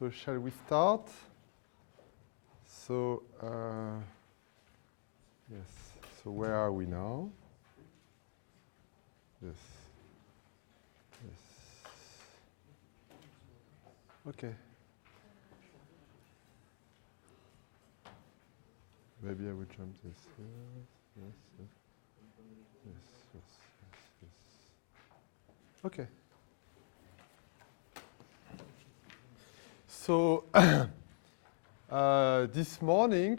So shall we start? So, yes. So where are we now? Yes. Yes. Okay. Maybe I will jump this. Yes, yes, yes. Yes, yes, yes, yes. Okay. So this morning,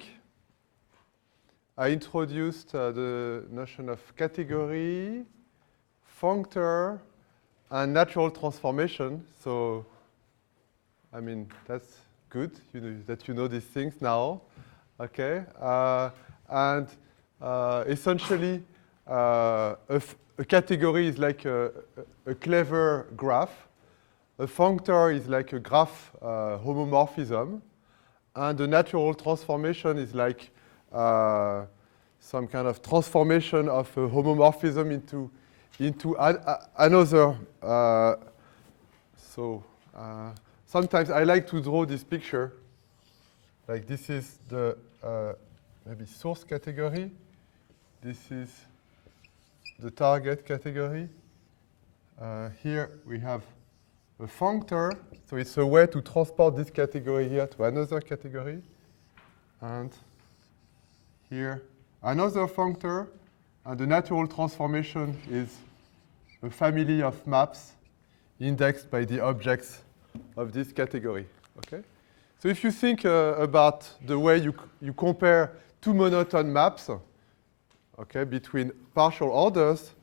I introduced the notion of category, functor, and natural transformation. So, I mean, that's good that you know these things now. Okay. And essentially, a category is like a clever graph. A functor is like a graph homomorphism. And the natural transformation is like some kind of transformation of a homomorphism into another. Sometimes I like to draw this picture. Like this is the maybe source category. This is the target category. Here we have a functor. So it's a way to transport this category here to another category. And here another functor. And the natural transformation is a family of maps indexed by the objects of this category. Okay? So if you think about the way you compare two monotone maps, okay, between partial orders,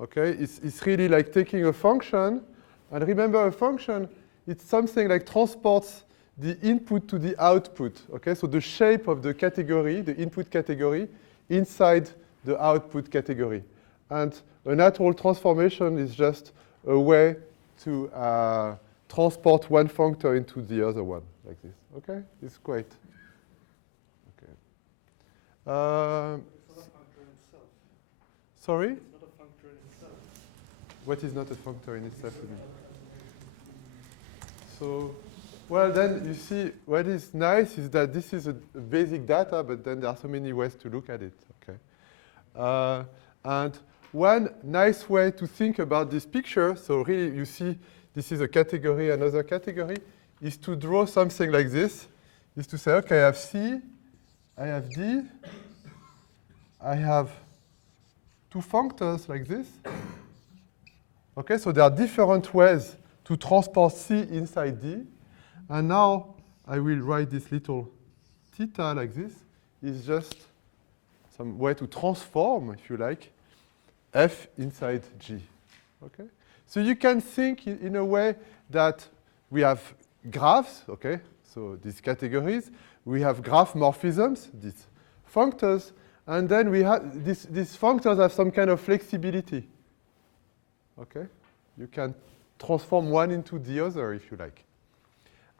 okay, it's really like taking a function. And remember, a function, it's something like transports the input to the output. Okay, so the shape of the category, the input category, inside the output category. And a natural transformation is just a way to transport one functor into the other one, like this. Okay, it's great. Okay. It's not a functor in itself. Sorry? It's not a functor in itself. What is not a functor in itself? So, well, then you see what is nice is that this is a basic data, but then there are so many ways to look at it. Okay. And one nice way to think about this picture, so really you see this is a category, another category, is to draw something like this, is to say, okay, I have C, I have D, I have two functors like this. Okay, so there are different ways to transport C inside D. And now I will write this little theta like this. It's just some way to transform, if you like, F inside G. Okay? So you can think in a way that we have graphs, okay? So these categories, we have graph morphisms, these functors, and then we have these functors have some kind of flexibility. Okay? You can transform one into the other if you like.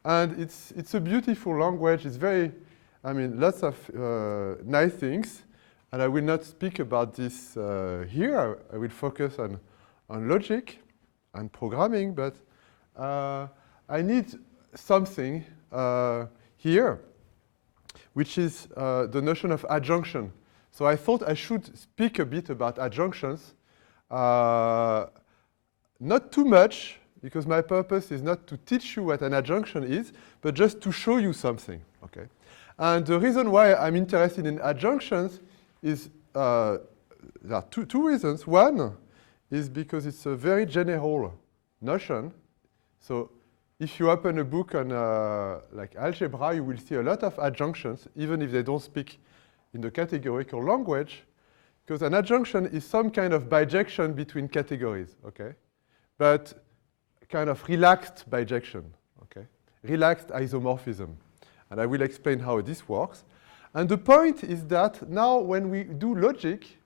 And it's a beautiful language. It's very, I mean, lots of nice things. And I will not speak about this here. I will focus on logic and programming, but I need something here, which is the notion of adjunction. So I thought I should speak a bit about adjunctions. Not too much, because my purpose is not to teach you what an adjunction is, but just to show you something. Okay? And the reason why I'm interested in adjunctions is there are two reasons. One is because it's a very general notion. So if you open a book on like algebra, you will see a lot of adjunctions, even if they don't speak in the categorical language, because an adjunction is some kind of bijection between categories, okay? But kind of relaxed bijection, okay? Relaxed isomorphism. And I will explain how this works. And the point is that now when we do logic,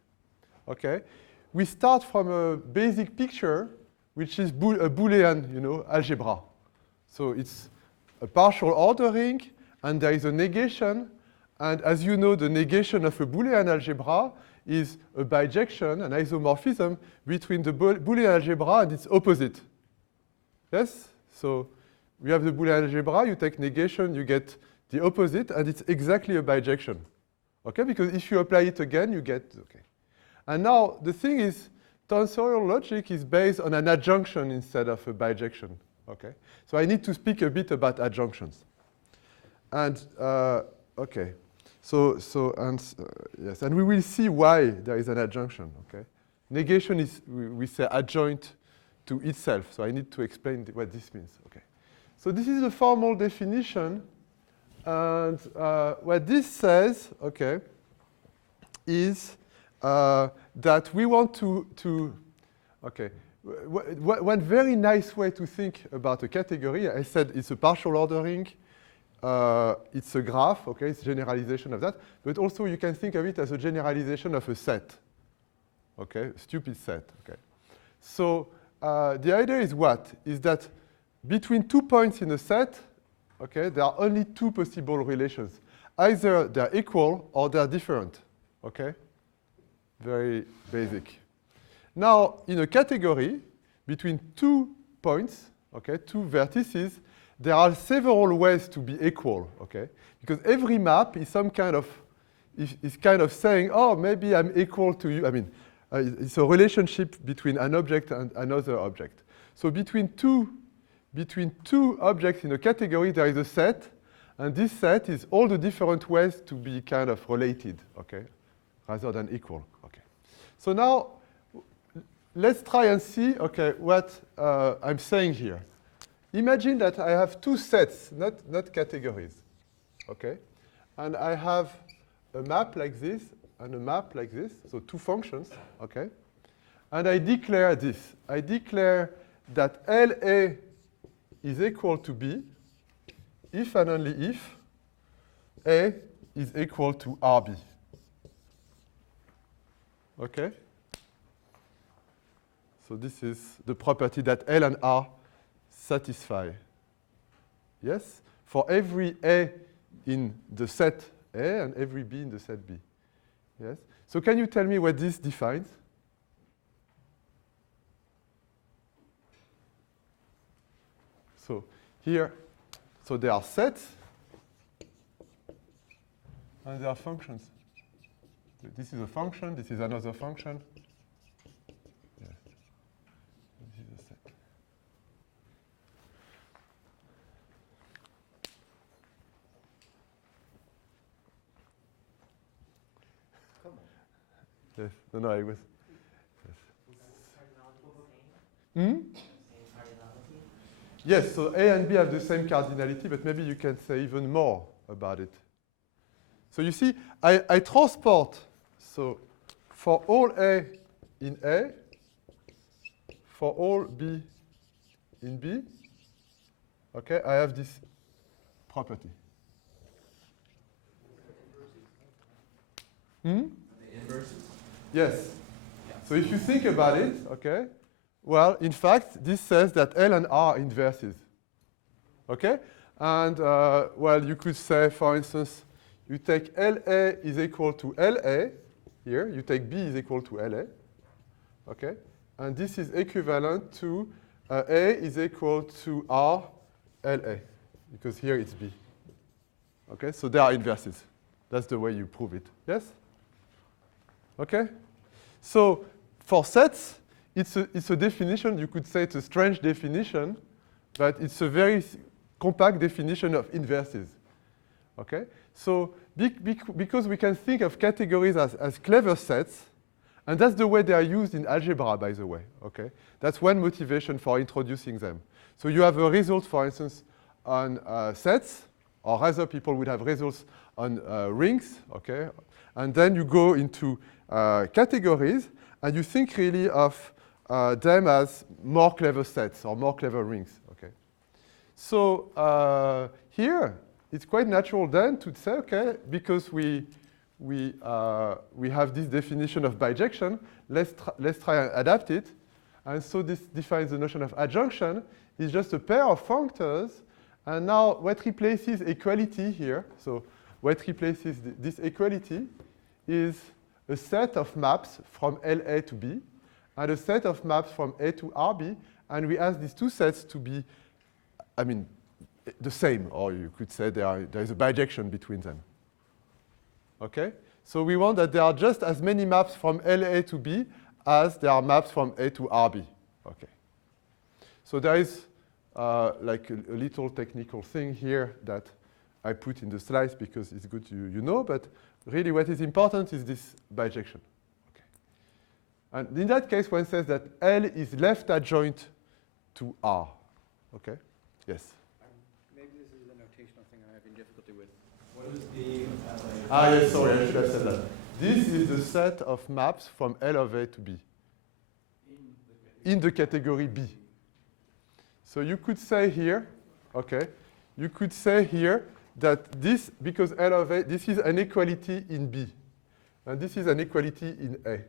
okay, we start from a basic picture, which is a Boolean, algebra. So it's a partial ordering, and there is a negation. And as you know, the negation of a Boolean algebra is a bijection, an isomorphism, between the Boolean algebra and its opposite. Yes? So we have the Boolean algebra, you take negation, you get the opposite, and it's exactly a bijection. Okay, because if you apply it again, you get, okay. And now the thing is, tensorial logic is based on an adjunction instead of a bijection. Okay, so I need to speak a bit about adjunctions. And okay, yes, and we will see why there is an adjunction. Okay, negation is we say adjoint to itself. So I need to explain what this means. Okay, so this is a formal definition, and what this says, okay, is that we want to okay. One very nice way to think about a category, I said it's a partial ordering, it's a graph, okay, it's generalization of that, but also you can think of it as a generalization of a set, okay, stupid set, okay. So the idea is what? Is that between 2 points in a set, okay, there are only 2 possible relations. Either they're equal or they're different, okay? Very basic. Now, in a category, between 2 points, okay, 2 vertices, there are several ways to be equal, okay? Because every map is some kind of, is kind of saying, oh, maybe I'm equal to you. I mean, it's a relationship between an object and another object. So between two objects in a category, there is a set, and this set is all the different ways to be kind of related, okay, rather than equal, okay. So now, let's try and see, okay, what I'm saying here. Imagine that I have 2 sets, not categories, okay? And I have a map like this and a map like this, so 2 functions, okay? And I declare this. I declare that LA is equal to B if and only if A is equal to RB, okay? So this is the property that L and R satisfy. Yes? For every A in the set A and every B in the set B. Yes? So can you tell me what this defines? So here, so there are sets and there are functions. This is a function, this is another function. Yes, no, I was. Yes. Hmm? Yes, so A and B have the same cardinality, but maybe you can say even more about it. So you see, I transport, so for all A in A, for all B in B, okay, I have this property. Hmm? The inverses? Yes. So if you think about it, okay, well, in fact, this says that L and R are inverses. Okay? And, well, you could say, for instance, you take LA is equal to LA, here, you take B is equal to LA, okay? And this is equivalent to A is equal to R LA, because here it's B. Okay, so they are inverses. That's the way you prove it. Yes? Okay? So for sets, it's a definition. You could say it's a strange definition, but it's a very compact definition of inverses. Okay? So because we can think of categories as clever sets, and that's the way they are used in algebra, by the way. Okay? That's one motivation for introducing them. So you have a result, for instance, on sets, or rather people would have results on rings, okay? And then you go into categories, and you think really of them as more clever sets or more clever rings, okay? So here, it's quite natural then to say, okay, because we have this definition of bijection, let's try and adapt it. And so this defines the notion of adjunction. It's just a pair of functors. And now what replaces equality here, so what replaces this equality is a set of maps from LA to B and a set of maps from A to RB. And we ask these two sets to be, I mean, the same, or you could say there is a bijection between them. Okay? So we want that there are just as many maps from LA to B as there are maps from A to RB. Okay. So there is like a little technical thing here that I put in the slides because it's good you know, but really what is important is this bijection. Okay. And in that case, one says that L is left adjoint to R. Okay? Yes? Maybe this is a notational thing I'm having difficulty with. What is the... Yes, sorry, I should have said that. This is the set of maps from L of A to B in the category B. So you could say here, okay, you could say here that this, because L of A, this is an equality in B, and this is an equality in A.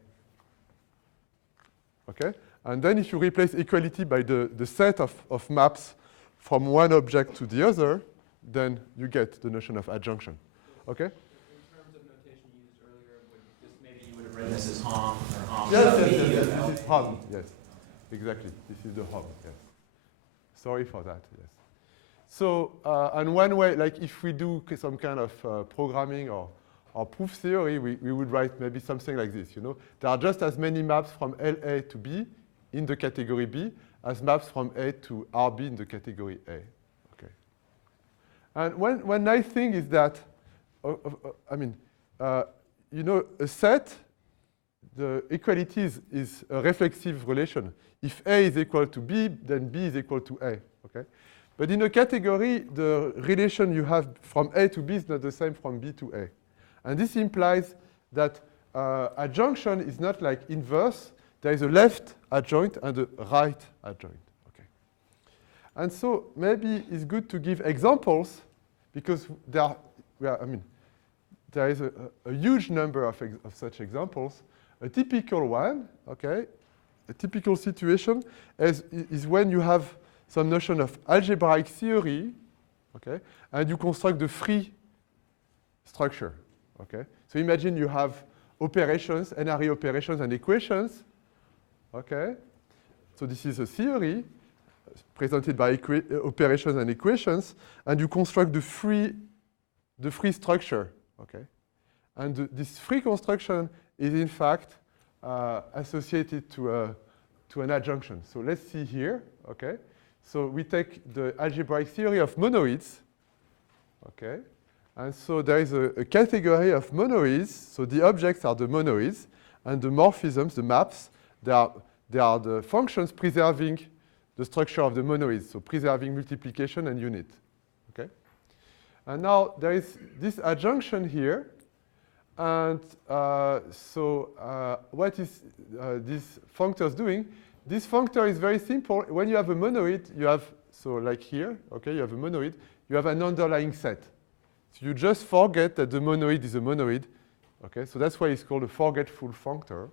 Okay? And then if you replace equality by the set of maps from one object to the other, then you get the notion of adjunction. Okay? In terms of notation used earlier, maybe you would have written this as HOM or HOM. Yes, this is HOM, yes. Exactly, this is the HOM, yes. Sorry for that, yes. So, and one way, like if we do some kind of programming or proof theory, we would write maybe something like this, you know. There are just as many maps from LA to B in the category B as maps from A to RB in the category A. Okay. And one nice thing is that, you know, a set, the equality is a reflexive relation. If A is equal to B, then B is equal to A. Okay? But in a category, the relation you have from A to B is not the same from B to A. And this implies that adjunction is not like inverse. There is a left adjoint and a right adjoint. Okay. And so maybe it's good to give examples because there is a huge number of such examples. A typical one, okay, a typical situation is when you have some notion of algebraic theory, okay, and you construct the free structure, okay. So imagine you have operations, NRE operations and equations, okay. So this is a theory presented by operations and equations, and you construct the free structure, okay. And this free construction is in fact associated to an adjunction. So let's see here, okay. So we take the algebraic theory of monoids, okay. And so there is a category of monoids. So the objects are the monoids, and the morphisms, the maps, they are the functions preserving the structure of the monoids, so preserving multiplication and unit, okay. And now there is this adjunction here. And what is this functor doing? This functor is very simple. When you have a monoid, you have, so like here, okay, you have a monoid, you have an underlying set. So you just forget that the monoid is a monoid, okay? So that's why it's called a forgetful functor.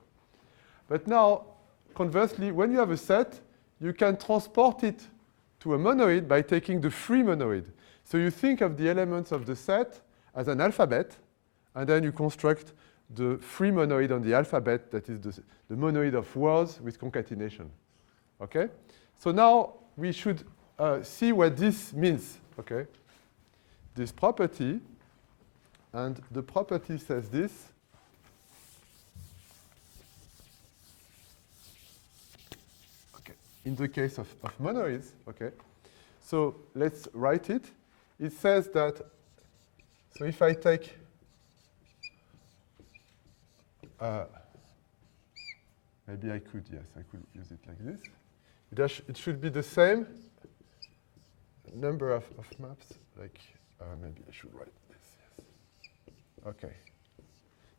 But now, conversely, when you have a set, you can transport it to a monoid by taking the free monoid. So you think of the elements of the set as an alphabet, and then you construct the free monoid on the alphabet, that is the monoid of words with concatenation. Okay? So now we should see what this means. Okay? This property, and the property says this. Okay. In the case of monoids, okay. So let's write it. It says that, so if I take maybe I could, yes, I could use it like this. It should be the same number of maps, like maybe I should write this, yes. Okay.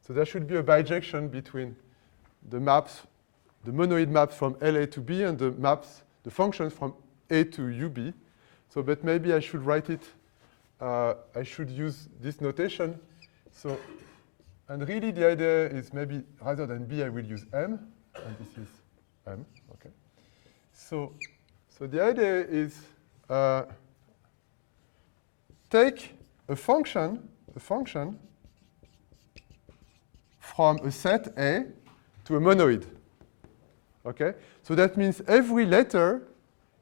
So there should be a bijection between the maps, the monoid maps from LA to B and the maps, the functions from A to UB. So, but maybe I should write it, I should use this notation. So, and really the idea is maybe rather than B, I will use M, and this is M, okay. So the idea is take a function from a set A to a monoid, okay. So that means every letter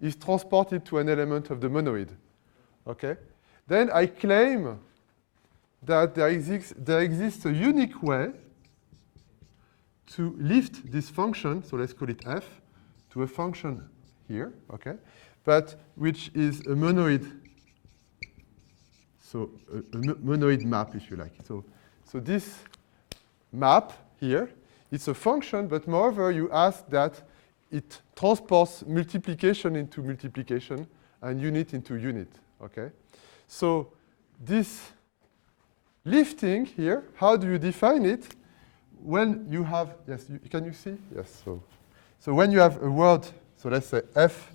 is transported to an element of the monoid. Okay? Then I claim that there exists a unique way to lift this function, so let's call it f, to a function here, okay? But which is a monoid, so a monoid map, if you like. So this map here, it's a function, but moreover, you ask that it transports multiplication into multiplication and unit into unit, okay? So this lifting here, how do you define it? When you have, yes, can you see? Yes, so when you have a word, so let's say f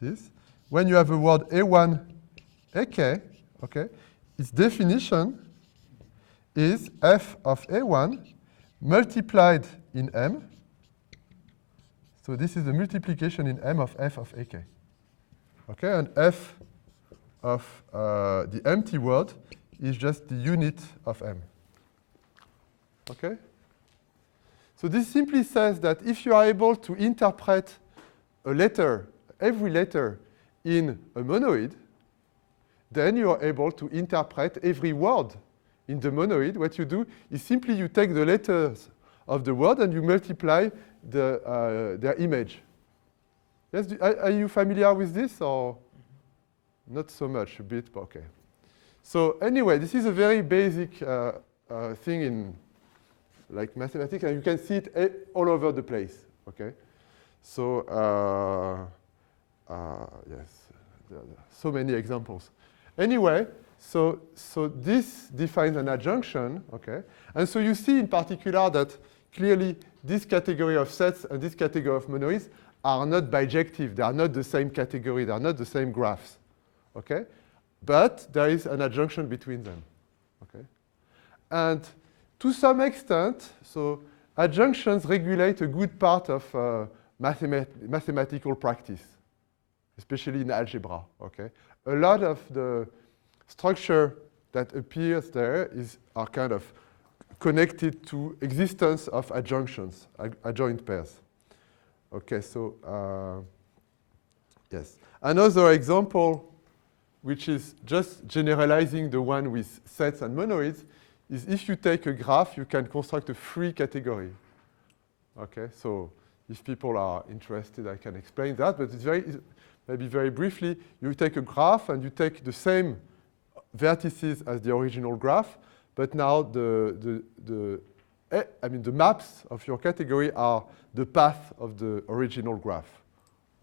this, when you have a word a1, ak, okay, its definition is f of a1 multiplied in m. So this is the multiplication in m of f of ak. Okay, and f of the empty word is just the unit of m. Okay? So this simply says that if you are able to interpret a letter, every letter in a monoid, then you are able to interpret every word in the monoid. What you do is simply you take the letters of the word and you multiply their image. Yes, are you familiar with this or not so much, a bit, but okay. So anyway, this is a very basic thing in like mathematics, and you can see it all over the place, okay? So, yes, there are so many examples. Anyway, so this defines an adjunction, okay? And so you see in particular that clearly this category of sets and this category of monoids are not bijective. They are not the same category. They are not the same graphs, okay? But there is an adjunction between them, okay? And to some extent, so adjunctions regulate a good part of mathematical practice, especially in algebra, okay? A lot of the structure that appears there are kind of connected to existence of adjunctions, adjoint pairs. Okay, so yes. Another example, which is just generalizing the one with sets and monoids, is if you take a graph, you can construct a free category. Okay, so if people are interested, I can explain that, but maybe very briefly, you take a graph and you take the same vertices as the original graph, but now the maps of your category are the path of the original graph.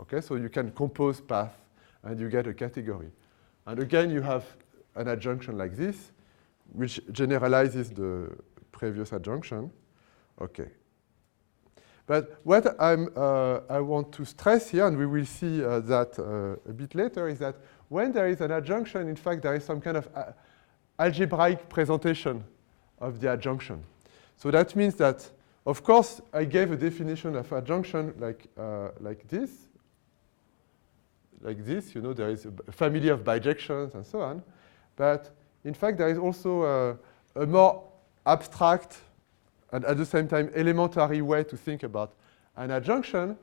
Okay, so you can compose paths and you get a category. And again, you have an adjunction like this, which generalizes the previous adjunction. Okay. But what I want to stress here, and we will see that a bit later, is that when there is an adjunction, in fact, there is some kind of algebraic presentation of the adjunction. So that means that, of course, I gave a definition of adjunction like this. Like this, you know, there is a family of bijections and so on. But in fact, there is also a more abstract and at the same time elementary way to think about an adjunction.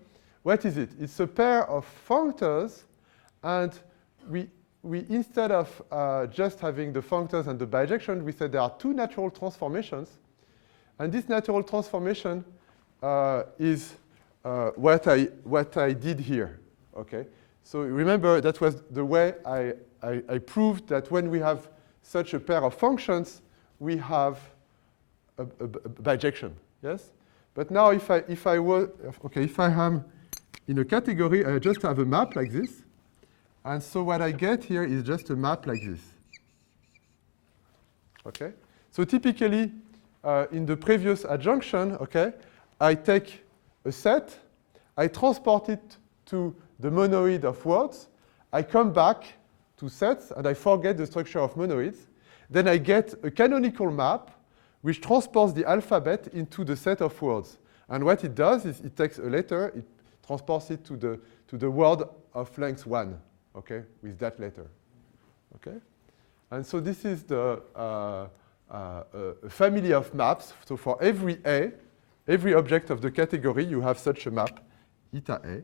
What is it? It's a pair of functors, and we instead of just having the functors and the bijection, we said there are two natural transformations. And this natural transformation is what I did here, okay? So remember, that was the way I proved that when we have such a pair of functions, we have a bijection, yes? But now if I am in a category, I just have a map like this. And so what I get here is just a map like this. Okay? So typically, in the previous adjunction, okay, I take a set, I transport it to the monoid of words, I come back to sets, and I forget the structure of monoids. Then I get a canonical map, which transports the alphabet into the set of words. And what it does is it takes a letter, it transports it to the word of length 1, okay, with that letter, okay? And so this is the family of maps. So for every A, every object of the category, you have such a map, eta A,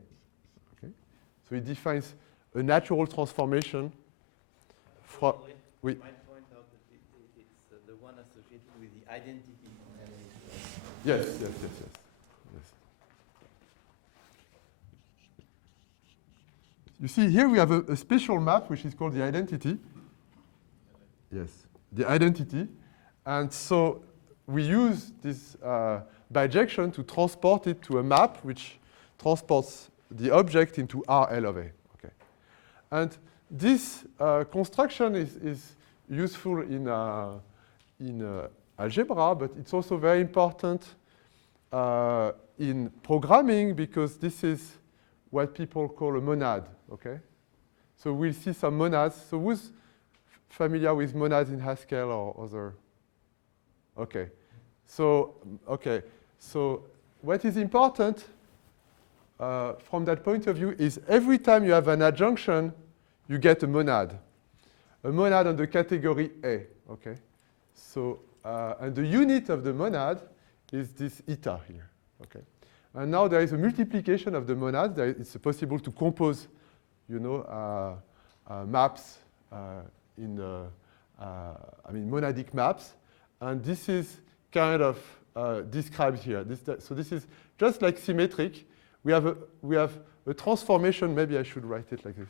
okay? So it defines a natural transformation Actually, oui. you might point out that it's the one associated with the identity. Yes. You see, here we have a special map which is called the identity. Yes, the identity. And so we use this bijection to transport it to a map which transports the object into RL of A. Okay. And this construction is useful in algebra, but it's also very important in programming because this is what people call a monad. Okay. So we'll see some monads. So who's familiar with monads in Haskell or other? Okay. So what is important from that point of view is every time you have an adjunction, you get a monad on the category A. Okay. So and the unit of the monad is this eta here. Okay. And now there is a multiplication of the monads. It's possible to compose, maps monadic maps, and this is kind of described here. So this is just like symmetric. We have a transformation. Maybe I should write it like this.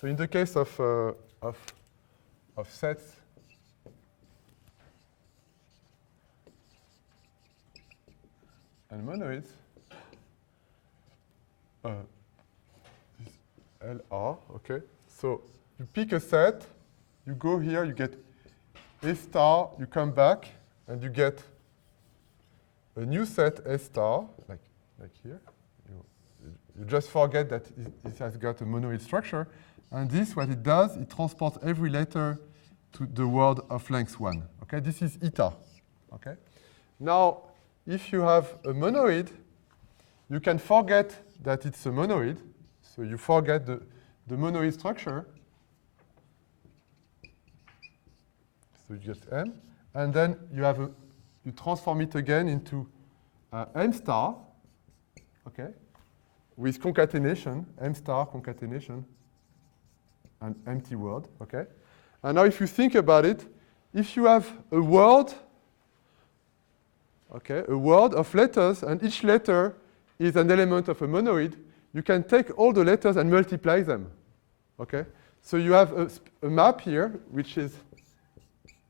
So in the case of sets, and monoids, this LR, okay? So you pick a set, you go here, you get A star, you come back, and you get a new set A star, like here. You just forget that it has got a monoid structure. And this, what it does, it transports every letter to the word of length 1. Okay, this is eta. Okay. Now, if you have a monoid, you can forget that it's a monoid. So you forget the monoid structure. So you get M, and then you transform it again into M star. Okay, with concatenation, M star concatenation. An empty word, okay? And now if you think about it, if you have a word, okay, a word of letters, and each letter is an element of a monoid, you can take all the letters and multiply them, okay? So you have a map here, which is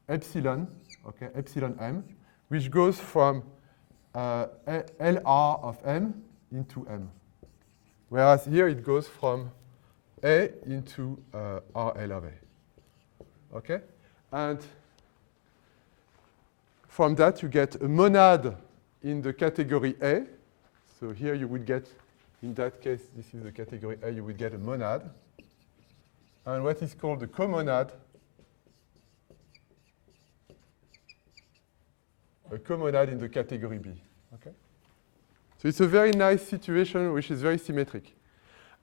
epsilon, okay, epsilon m, which goes from LR of m into m. Whereas here it goes from A into RL of A. Okay? And from that, you get a monad in the category A. So here you would get, in that case, this is the category A, you would get a monad. And what is called a comonad, in the category B. Okay? So it's a very nice situation which is very symmetric.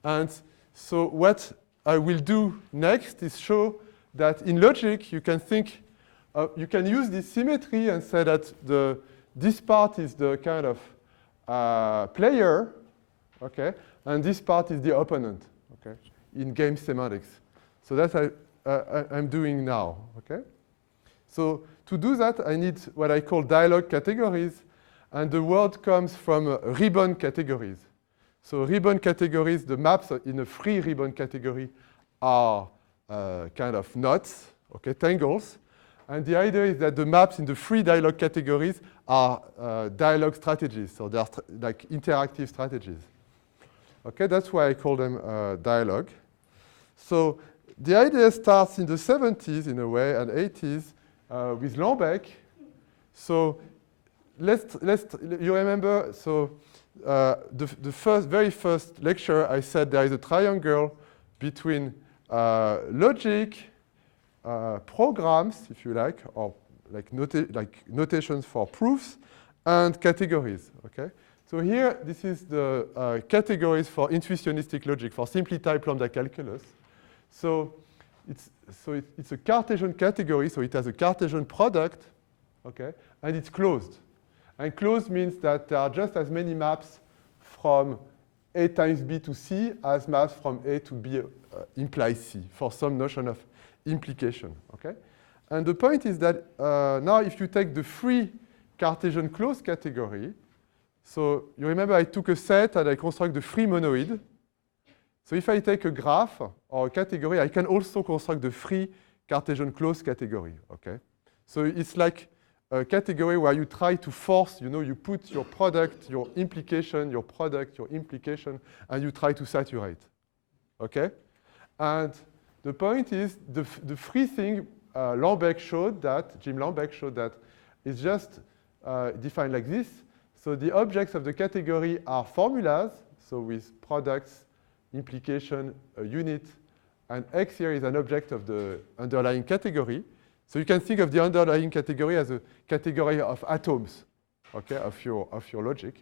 And so what I will do next is show that in logic you can you can use this symmetry and say that this part is the kind of player, okay, and this part is the opponent, okay, in game semantics. So that's I'm doing now, okay. So to do that, I need what I call dialog categories, and the word comes from ribbon categories. So ribbon categories, the maps in a free ribbon category are kind of knots, okay, tangles. And the idea is that the maps in the free dialog categories are dialog strategies, so they are like interactive strategies. Okay, that's why I call them dialog. So the idea starts in the 70s in a way and 80s with Lambek. So you remember, so the very first lecture, I said there is a triangle between logic, programs, if you like, or like notations for proofs, and categories. Okay. So here, this is the categories for intuitionistic logic, for simply type lambda calculus. So it's a Cartesian category, so it has a Cartesian product, okay, and it's closed. And closed means that there are just as many maps from A times B to C as maps from A to B imply C for some notion of implication. Okay? And the point is that now if you take the free Cartesian closed category, so you remember I took a set and I construct the free monoid. So if I take a graph or a category, I can also construct the free Cartesian closed category. Okay? So it's like a category where you try to force, you put your product, your implication, your product, your implication, and you try to saturate. Okay? And the point is, the free thing, Jim Lambeck showed that it's just defined like this. So the objects of the category are formulas, so with products, implication, a unit, and X here is an object of the underlying category. So you can think of the underlying category as a category of atoms, okay, of your logic.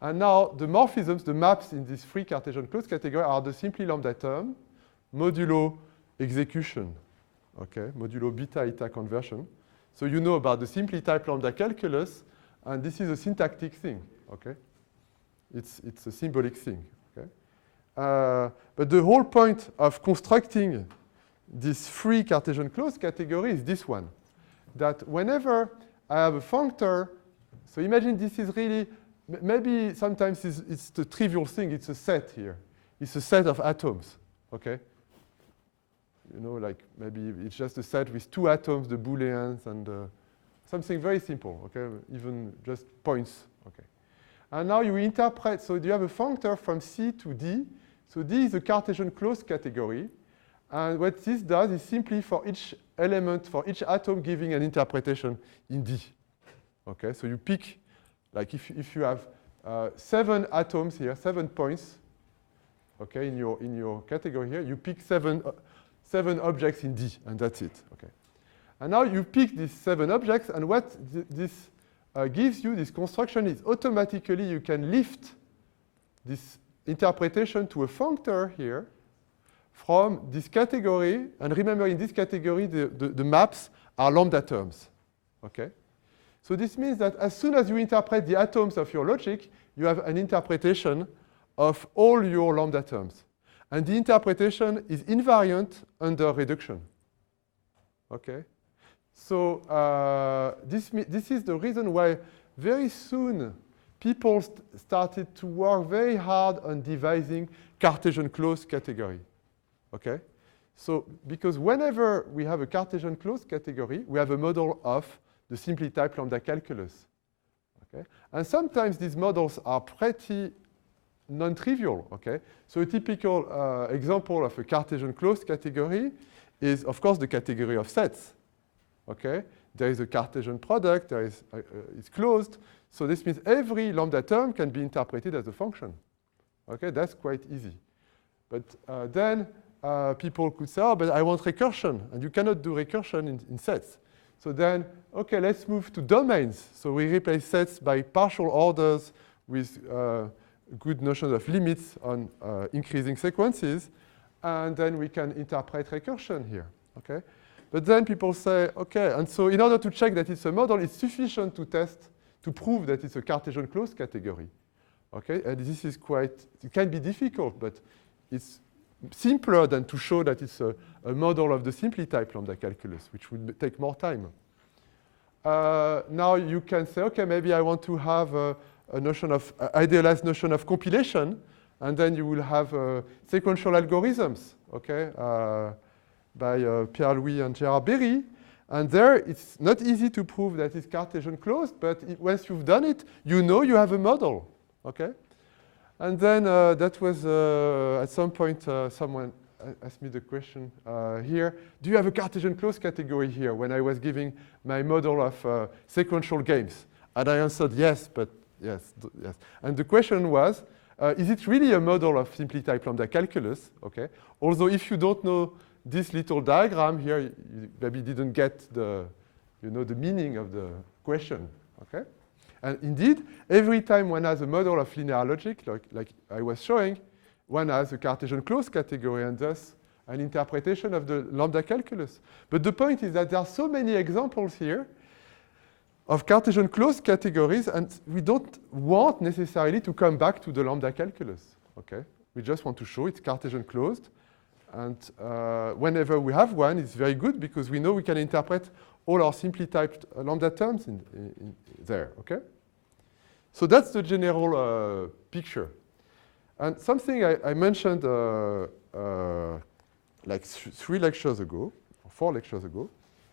And now the morphisms, the maps in this free Cartesian closed category are the simply lambda term modulo execution, okay, modulo beta eta conversion. So you know about the simply type lambda calculus, and this is a syntactic thing, okay? It's a symbolic thing, okay? But the whole point of constructing this free Cartesian closed category is this one, that whenever I have a functor, so imagine this is really, maybe sometimes it's the trivial thing, it's a set here. It's a set of atoms, okay? Like maybe it's just a set with two atoms, the Booleans, and something very simple, okay? Even just points, okay? And now you interpret, so you have a functor from C to D. So D is a Cartesian closed category. And what this does is simply for each element, for each atom, giving an interpretation in D. Okay, so you pick, like if you have 7 atoms here, 7 points, okay, in your category here, you pick seven objects in D, and that's it. Okay, and now you pick these 7 objects, and what this gives you, this construction, is automatically you can lift this interpretation to a functor here from this category, and remember in this category the maps are lambda terms, okay? So this means that as soon as you interpret the atoms of your logic, you have an interpretation of all your lambda terms. And the interpretation is invariant under reduction, okay? So this is the reason why very soon people started to work very hard on devising Cartesian closed category. Okay? So, because whenever we have a Cartesian closed category, we have a model of the simply type lambda calculus. Okay? And sometimes these models are pretty non-trivial. Okay? So a typical example of a Cartesian closed category is, of course, the category of sets. Okay? There is a Cartesian product, it's closed. So this means every lambda term can be interpreted as a function. Okay? That's quite easy. But then people could say, oh, but I want recursion, and you cannot do recursion in sets. So then, okay, let's move to domains. So we replace sets by partial orders with good notion of limits on increasing sequences, and then we can interpret recursion here, okay? But then people say, okay, and so in order to check that it's a model, it's sufficient to test, to prove that it's a Cartesian closed category, okay? And this is it can be difficult, but it's simpler than to show that it's a model of the simply type lambda calculus, which would take more time. Now you can say, okay, maybe I want to have a notion of idealized notion of compilation, and then you will have sequential algorithms, okay, by Pierre-Louis and Gerard Berry. And there, it's not easy to prove that it's Cartesian closed, but once you've done it, you know you have a model, okay? And then that was, at some point, someone asked me the question here, do you have a Cartesian closed category here when I was giving my model of sequential games? And I answered yes, but yes. And the question was, is it really a model of simply type lambda calculus? Okay. Although if you don't know this little diagram here, you maybe didn't get the meaning of the question. Okay. And indeed, every time one has a model of linear logic, like I was showing, one has a Cartesian closed category and thus an interpretation of the lambda calculus. But the point is that there are so many examples here of Cartesian closed categories, and we don't want necessarily to come back to the lambda calculus, okay? We just want to show it's Cartesian closed, and whenever we have one, it's very good because we know we can interpret all our simply typed lambda terms in there, okay? So that's the general picture. And something I mentioned like 3 lectures ago, or 4 lectures ago,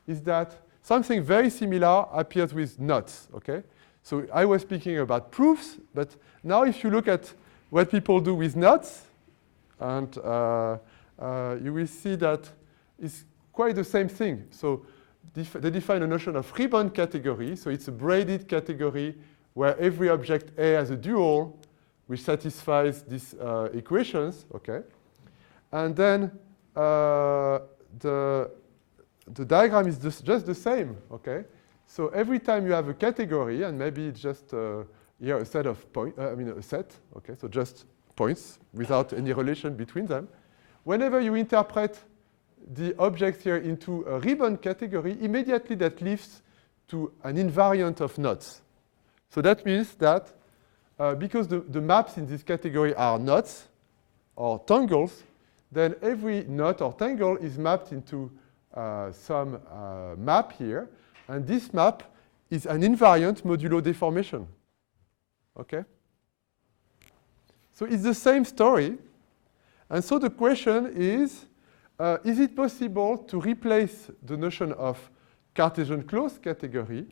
is that something very similar appears with knots, okay? So I was speaking about proofs, but now if you look at what people do with knots, and you will see that it's quite the same thing. So they define a notion of ribbon category. So it's a braided category where every object A has a dual which satisfies these equations, okay? And then the diagram is just the same, okay? So every time you have a category, and maybe it's just here a set of points, a set, okay? So just points without any relation between them. Whenever you interpret the objects here into a ribbon category, immediately that leads to an invariant of knots. So that means that because the maps in this category are knots or tangles, then every knot or tangle is mapped into some map here, and this map is an invariant modulo deformation. Okay? So it's the same story, and so the question is it possible to replace the notion of Cartesian closed category,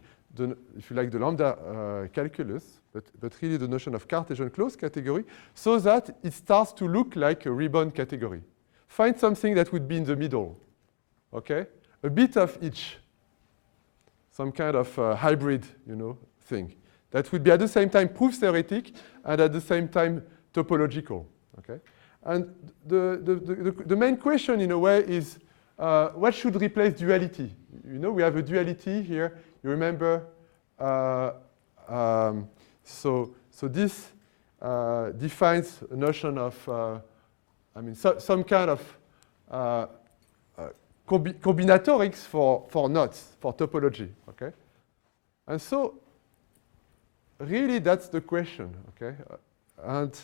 if you like the lambda calculus, but really the notion of Cartesian closed category, so that it starts to look like a ribbon category. Find something that would be in the middle, okay? A bit of each, some kind of hybrid, thing. That would be at the same time proof theoretic and at the same time topological, okay? And the main question, in a way, is what should replace duality? We have a duality here. You remember? So this defines a notion of, some kind of combinatorics for knots, for topology, okay? And so, really, that's the question, okay? And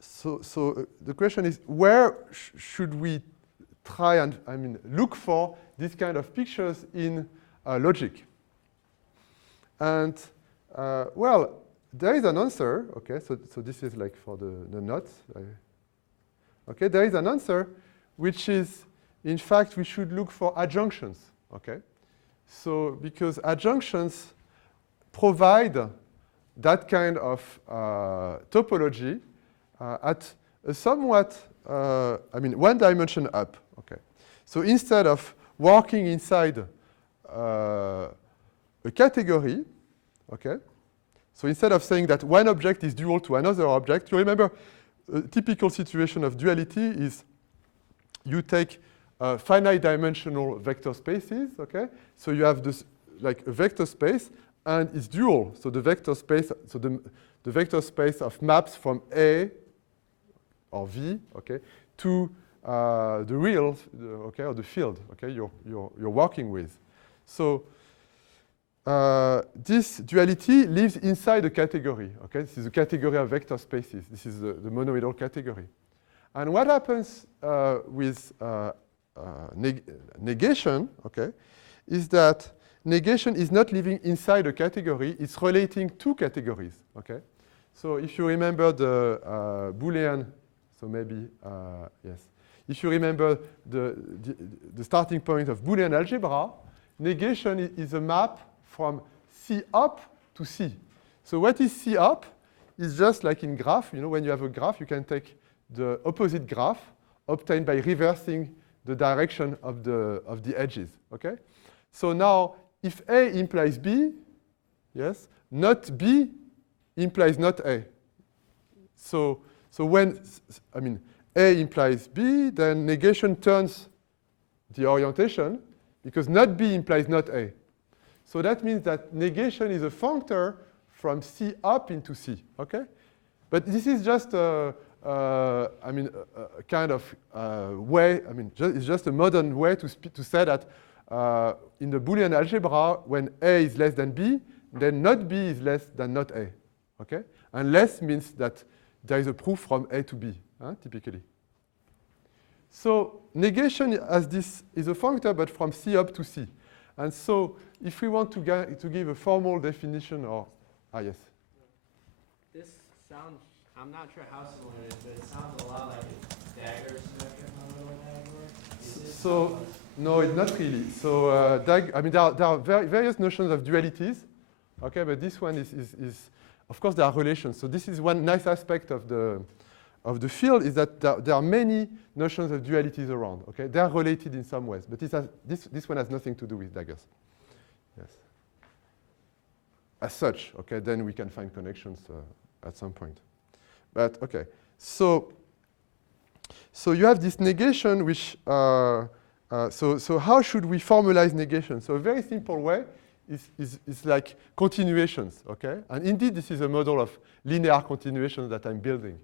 so the question is, where should we try and look for these kind of pictures in logic? And well, there is an answer. Okay, so this is like for the knots. Okay, there is an answer, which is, in fact, we should look for adjunctions. Okay, so because adjunctions provide that kind of topology at a somewhat, one dimension up. Okay, so instead of working inside a category, okay, so instead of saying that one object is dual to another object, you remember a typical situation of duality is you take finite dimensional vector spaces, okay, so you have this like a vector space and it's dual, so the vector space, so the vector space of maps from A or V, okay, to the real, okay, or the field, okay, you're working with. So this duality lives inside a category, okay? This is a category of vector spaces. This is the monoidal category. And what happens with negation, okay, is that negation is not living inside a category, it's relating to categories, okay? So if you remember the Boolean, so maybe, yes. If you remember the starting point of Boolean algebra, negation is a map from C up to C. So what is C up? It's just like in graph. When you have a graph, you can take the opposite graph obtained by reversing the direction of the edges. Okay? So now, if A implies B, yes, not B implies not A. So when A implies B, then negation turns the orientation because not B implies not A. So that means that negation is a functor from C up into C, okay? But this is just a kind of way, it's just a modern way to say that in the Boolean algebra, when A is less than B, then not B is less than not A. Okay? And less means that there is a proof from A to B, typically. So negation as this is a functor, but from C up to C. And so if we want to give a formal definition, or yes. This sounds, I'm not sure how similar it is, but it sounds a lot like a dagger symmetric model algebra. So no, it's not really. So I mean, there are various notions of dualities. Okay, but this one is of course there are relations. So this is one nice aspect of the field, is that there are many notions of dualities around. Okay, they are related in some ways, but this one has nothing to do with daggers. Yes. As such, okay, then we can find connections at some point. But okay, so you have this negation, which so how should we formalize negation? So a very simple way is like continuations, okay? And indeed, this is a model of linear continuations that I'm building.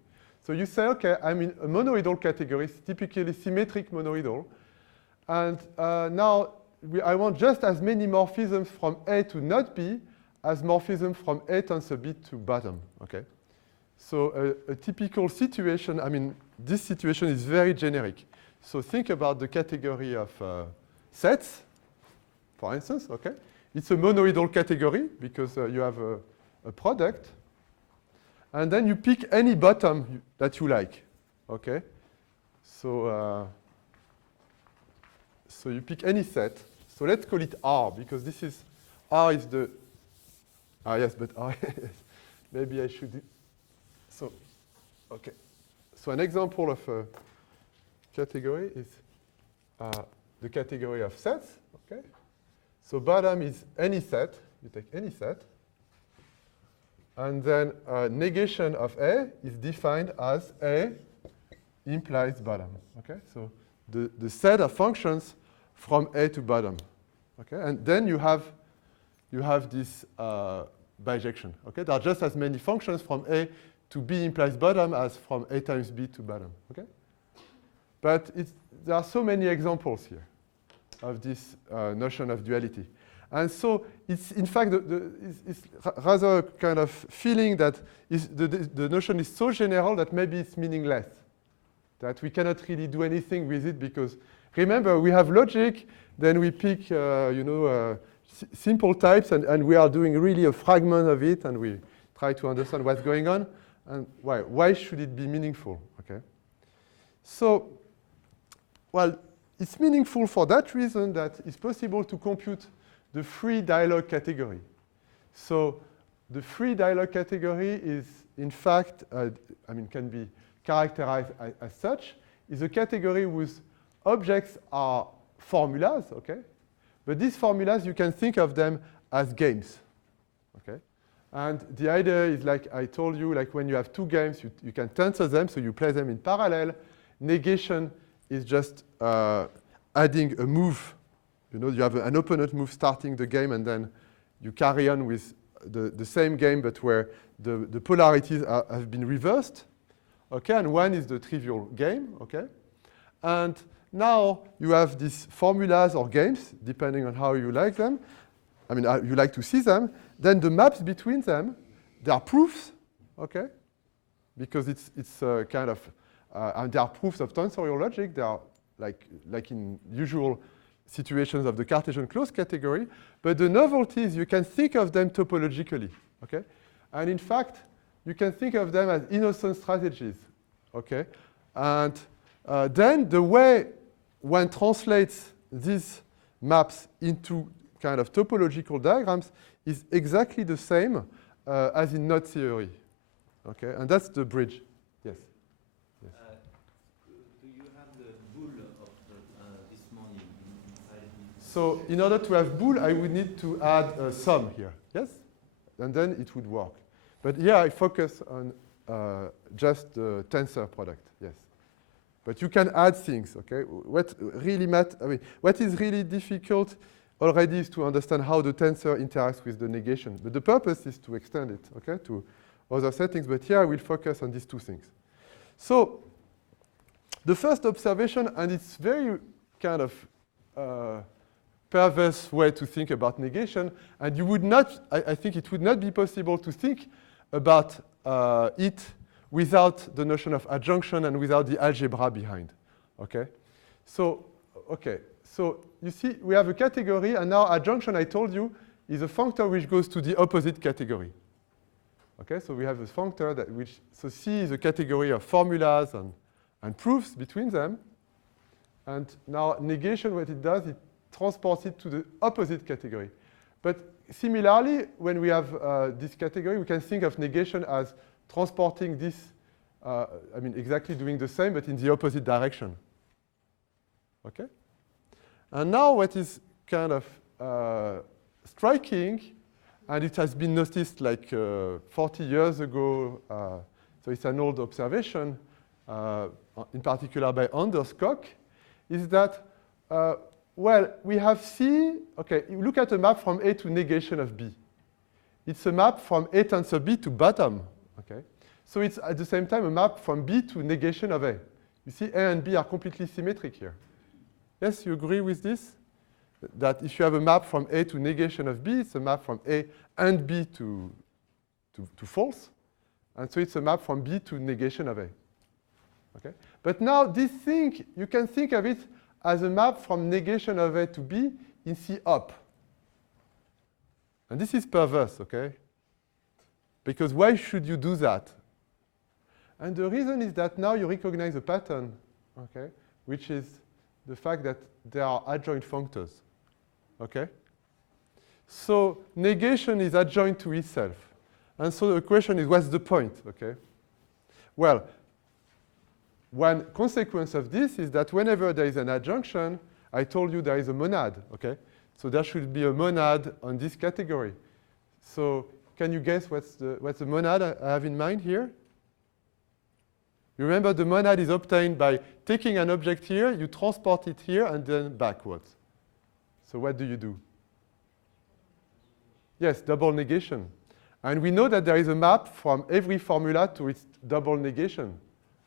So you say, okay, I'm in a monoidal category, typically symmetric monoidal. And now I want just as many morphisms from A to not B as morphisms from A tensor B to bottom, okay? So a typical situation, I mean, this situation is very generic. So think about the category of sets, for instance, okay? It's a monoidal category because you have a product. And then you pick any bottom that you like, okay? So you pick any set. So let's call it R, because R is the, yes, but R, maybe I should, so, okay. So an example of a category is the category of sets, okay? So bottom is any set, you take any set. And then negation of A is defined as A implies bottom. Okay, so the set of functions from A to bottom. Okay, and then you have this bijection. Okay, there are just as many functions from A to B implies bottom as from A times B to bottom. Okay, but there are so many examples here of this notion of duality. And so it's, in fact, it's rather a kind of feeling that the notion is so general that maybe it's meaningless, that we cannot really do anything with it because, remember, we have logic, then we pick, simple types, and we are doing really a fragment of it, and we try to understand what's going on, and why. Why should it be meaningful, okay? So, well, it's meaningful for that reason that it's possible to compute the free dialog category. So the free dialog category is, in fact, can be characterized as such, is a category whose objects are formulas, okay? But these formulas, you can think of them as games, okay? And the idea is, like I told you, like when you have two games, you can tensor them, so you play them in parallel. Negation is just adding a move. You know, you have an opponent move starting the game, and then you carry on with the same game, but where the polarities have been reversed. Okay, and one is the trivial game. Okay, and now you have these formulas or games, depending on how you like them. I mean, you like to see them. Then the maps between them, they are proofs. Okay, because it's kind of and they are proofs of tensorial logic. They are like in usual situations of the Cartesian closed category, but the novelty is you can think of them topologically, okay? And in fact, you can think of them as innocent strategies, okay? And then the way one translates these maps into kind of topological diagrams is exactly the same as in knot theory, okay? And that's the bridge, yes? So in order to have bool, I would need to add a sum here, yes? And then it would work. But here I focus on just the tensor product, yes. But you can add things, okay? What is really difficult already is to understand how the tensor interacts with the negation. But the purpose is to extend it, okay, to other settings. But here I will focus on these two things. So the first observation, and it's very kind of perverse way to think about negation, and you would not, I think it would not be possible to think about it without the notion of adjunction and without the algebra behind, okay? So you see, we have a category, and now adjunction, I told you, is a functor which goes to the opposite category. Okay, so we have a functor that so C is a category of formulas and proofs between them. And now negation, what it does, it transports it to the opposite category. But similarly, when we have this category, we can think of negation as transporting this, exactly doing the same, but in the opposite direction. Okay? And now what is kind of striking, and it has been noticed like 40 years ago, so it's an old observation, in particular by Anders Koch, is that, we have C, okay, you look at a map from A to negation of B. It's a map from A tensor B to bottom, okay? So it's at the same time a map from B to negation of A. You see, A and B are completely symmetric here. Yes, you agree with this? That if you have a map from A to negation of B, it's a map from A and B to false. And so it's a map from B to negation of A. Okay? But now this thing, you can think of it as a map from negation of A to B in C up. And this is perverse, okay? Because why should you do that? And the reason is that now you recognize a pattern, okay, which is the fact that there are adjoint functors. Okay? So negation is adjoint to itself. And so the question is, what's the point? Okay? Well, one consequence of this is that whenever there is an adjunction, I told you there is a monad. Okay? So there should be a monad on this category. So can you guess what's the monad I have in mind here? You remember the monad is obtained by taking an object here, you transport it here, and then backwards. So what do you do? Yes, double negation. And we know that there is a map from every formula to its double negation.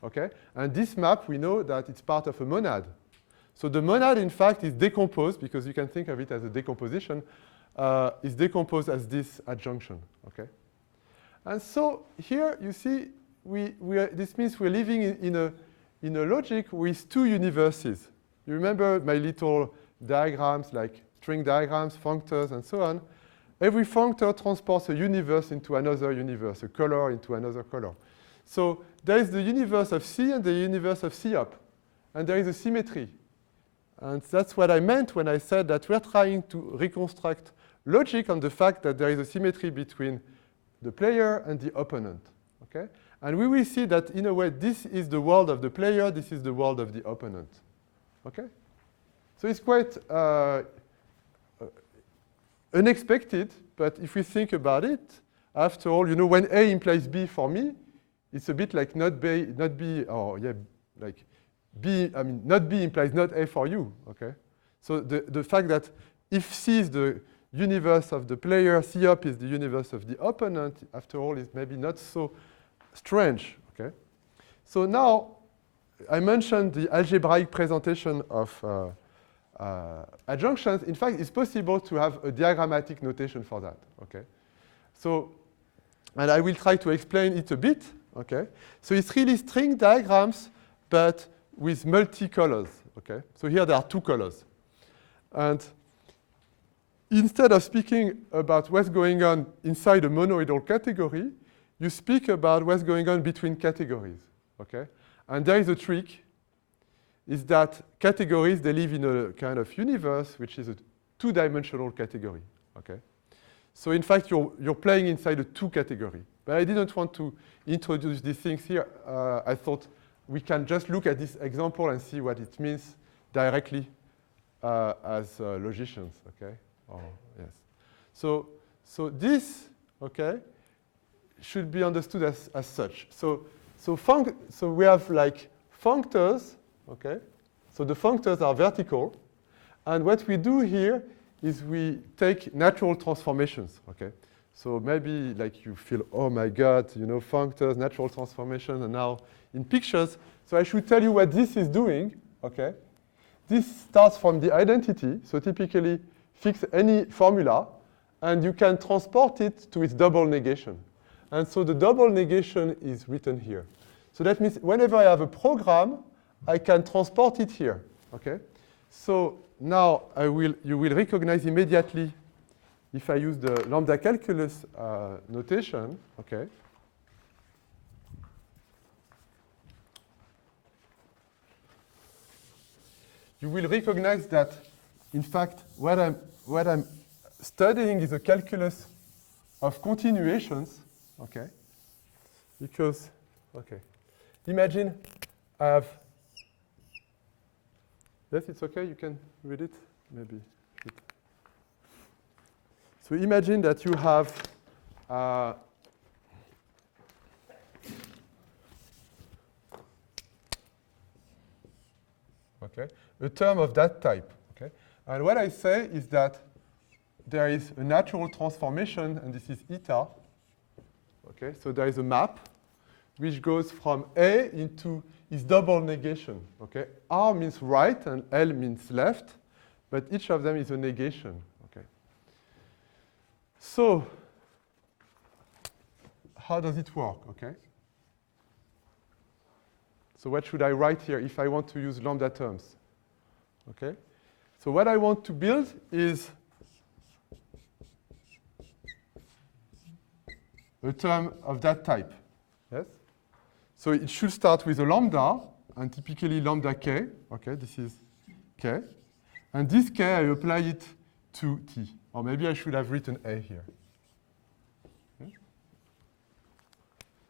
Okay? And this map, we know that it's part of a monad. So the monad, in fact, is decomposed, because you can think of it as a decomposition, is decomposed as this adjunction. Okay? And so here, you see, this means we're living in a logic with two universes. You remember my little diagrams, like string diagrams, functors, and so on. Every functor transports a universe into another universe, a color into another color. So there is the universe of C and the universe of C up. And there is a symmetry. And that's what I meant when I said that we're trying to reconstruct logic on the fact that there is a symmetry between the player and the opponent. Okay? And we will see that, in a way, this is the world of the player, this is the world of the opponent. Okay? So it's quite unexpected, but if we think about it, after all, you know, when A implies B for me, it's a bit like not B implies not A for you, okay? So the fact that if C is the universe of the player, C up is the universe of the opponent, after all, is maybe not so strange, okay? So now, I mentioned the algebraic presentation of adjunctions. In fact, it's possible to have a diagrammatic notation for that, okay? So, and I will try to explain it a bit, okay? So it's really string diagrams, but with multicolors, okay? So here there are two colors. And instead of speaking about what's going on inside a monoidal category, you speak about what's going on between categories, okay? And there is a trick, is that categories, they live in a kind of universe, which is a two-dimensional category, okay? So in fact, you're playing inside a two category. But I didn't want to introduce these things here. I thought we can just look at this example and see what it means directly as logicians, okay? Oh, yes. So this, okay, should be understood as such. So we have like functors, okay? So the functors are vertical. And what we do here is we take natural transformations, okay? So maybe like you feel, oh my God, you know, functors, natural transformation, and now in pictures. So I should tell you what this is doing, okay? This starts from the identity. So typically, fix any formula, and you can transport it to its double negation. And so the double negation is written here. So that means whenever I have a program, I can transport it here, okay? So now you will recognize immediately if I use the lambda calculus notation, okay? You will recognize that, in fact, what I'm studying is a calculus of continuations, okay? Because, okay, imagine I have, yes, it's okay, you can read it, maybe. So imagine that you have okay, a term of that type. Okay? And what I say is that there is a natural transformation, and this is eta. Okay? So there is a map which goes from A into its double negation. Okay? R means right and L means left, but each of them is a negation. Okay? So how does it work? Okay? So what should I write here if I want to use lambda terms? Okay? So what I want to build is a term of that type. Yes? So it should start with a lambda, and typically lambda k. Okay, this is k. And this k, I apply it to t. Or maybe I should have written a here. Okay?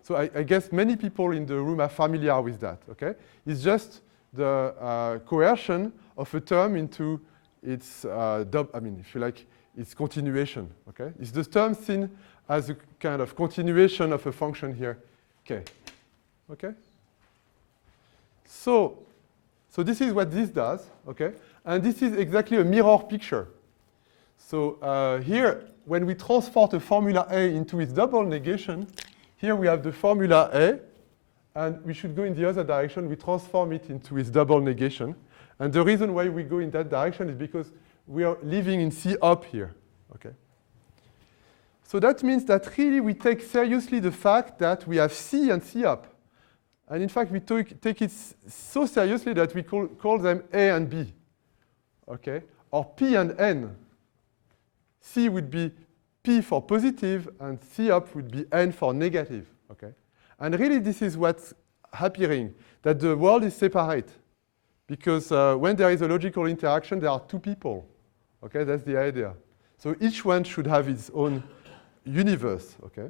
So I guess many people in the room are familiar with that. Okay? It's just the coercion of a term into its, if you like, its continuation. Okay? It's the term seen as a kind of continuation of a function here, k. Okay? So this is what this does, okay? And this is exactly a mirror picture. So here, when we transport a formula A into its double negation, here we have the formula A, and we should go in the other direction. We transform it into its double negation. And the reason why we go in that direction is because we are living in C up here, okay? So that means that really we take seriously the fact that we have C and C up. And in fact, we take it so seriously that we call them A and B, okay? Or P and N. C would be P for positive, and C up would be N for negative, okay? And really, this is what's happening, that the world is separate. Because when there is a logical interaction, there are two people, okay? That's the idea. So each one should have its own universe, okay?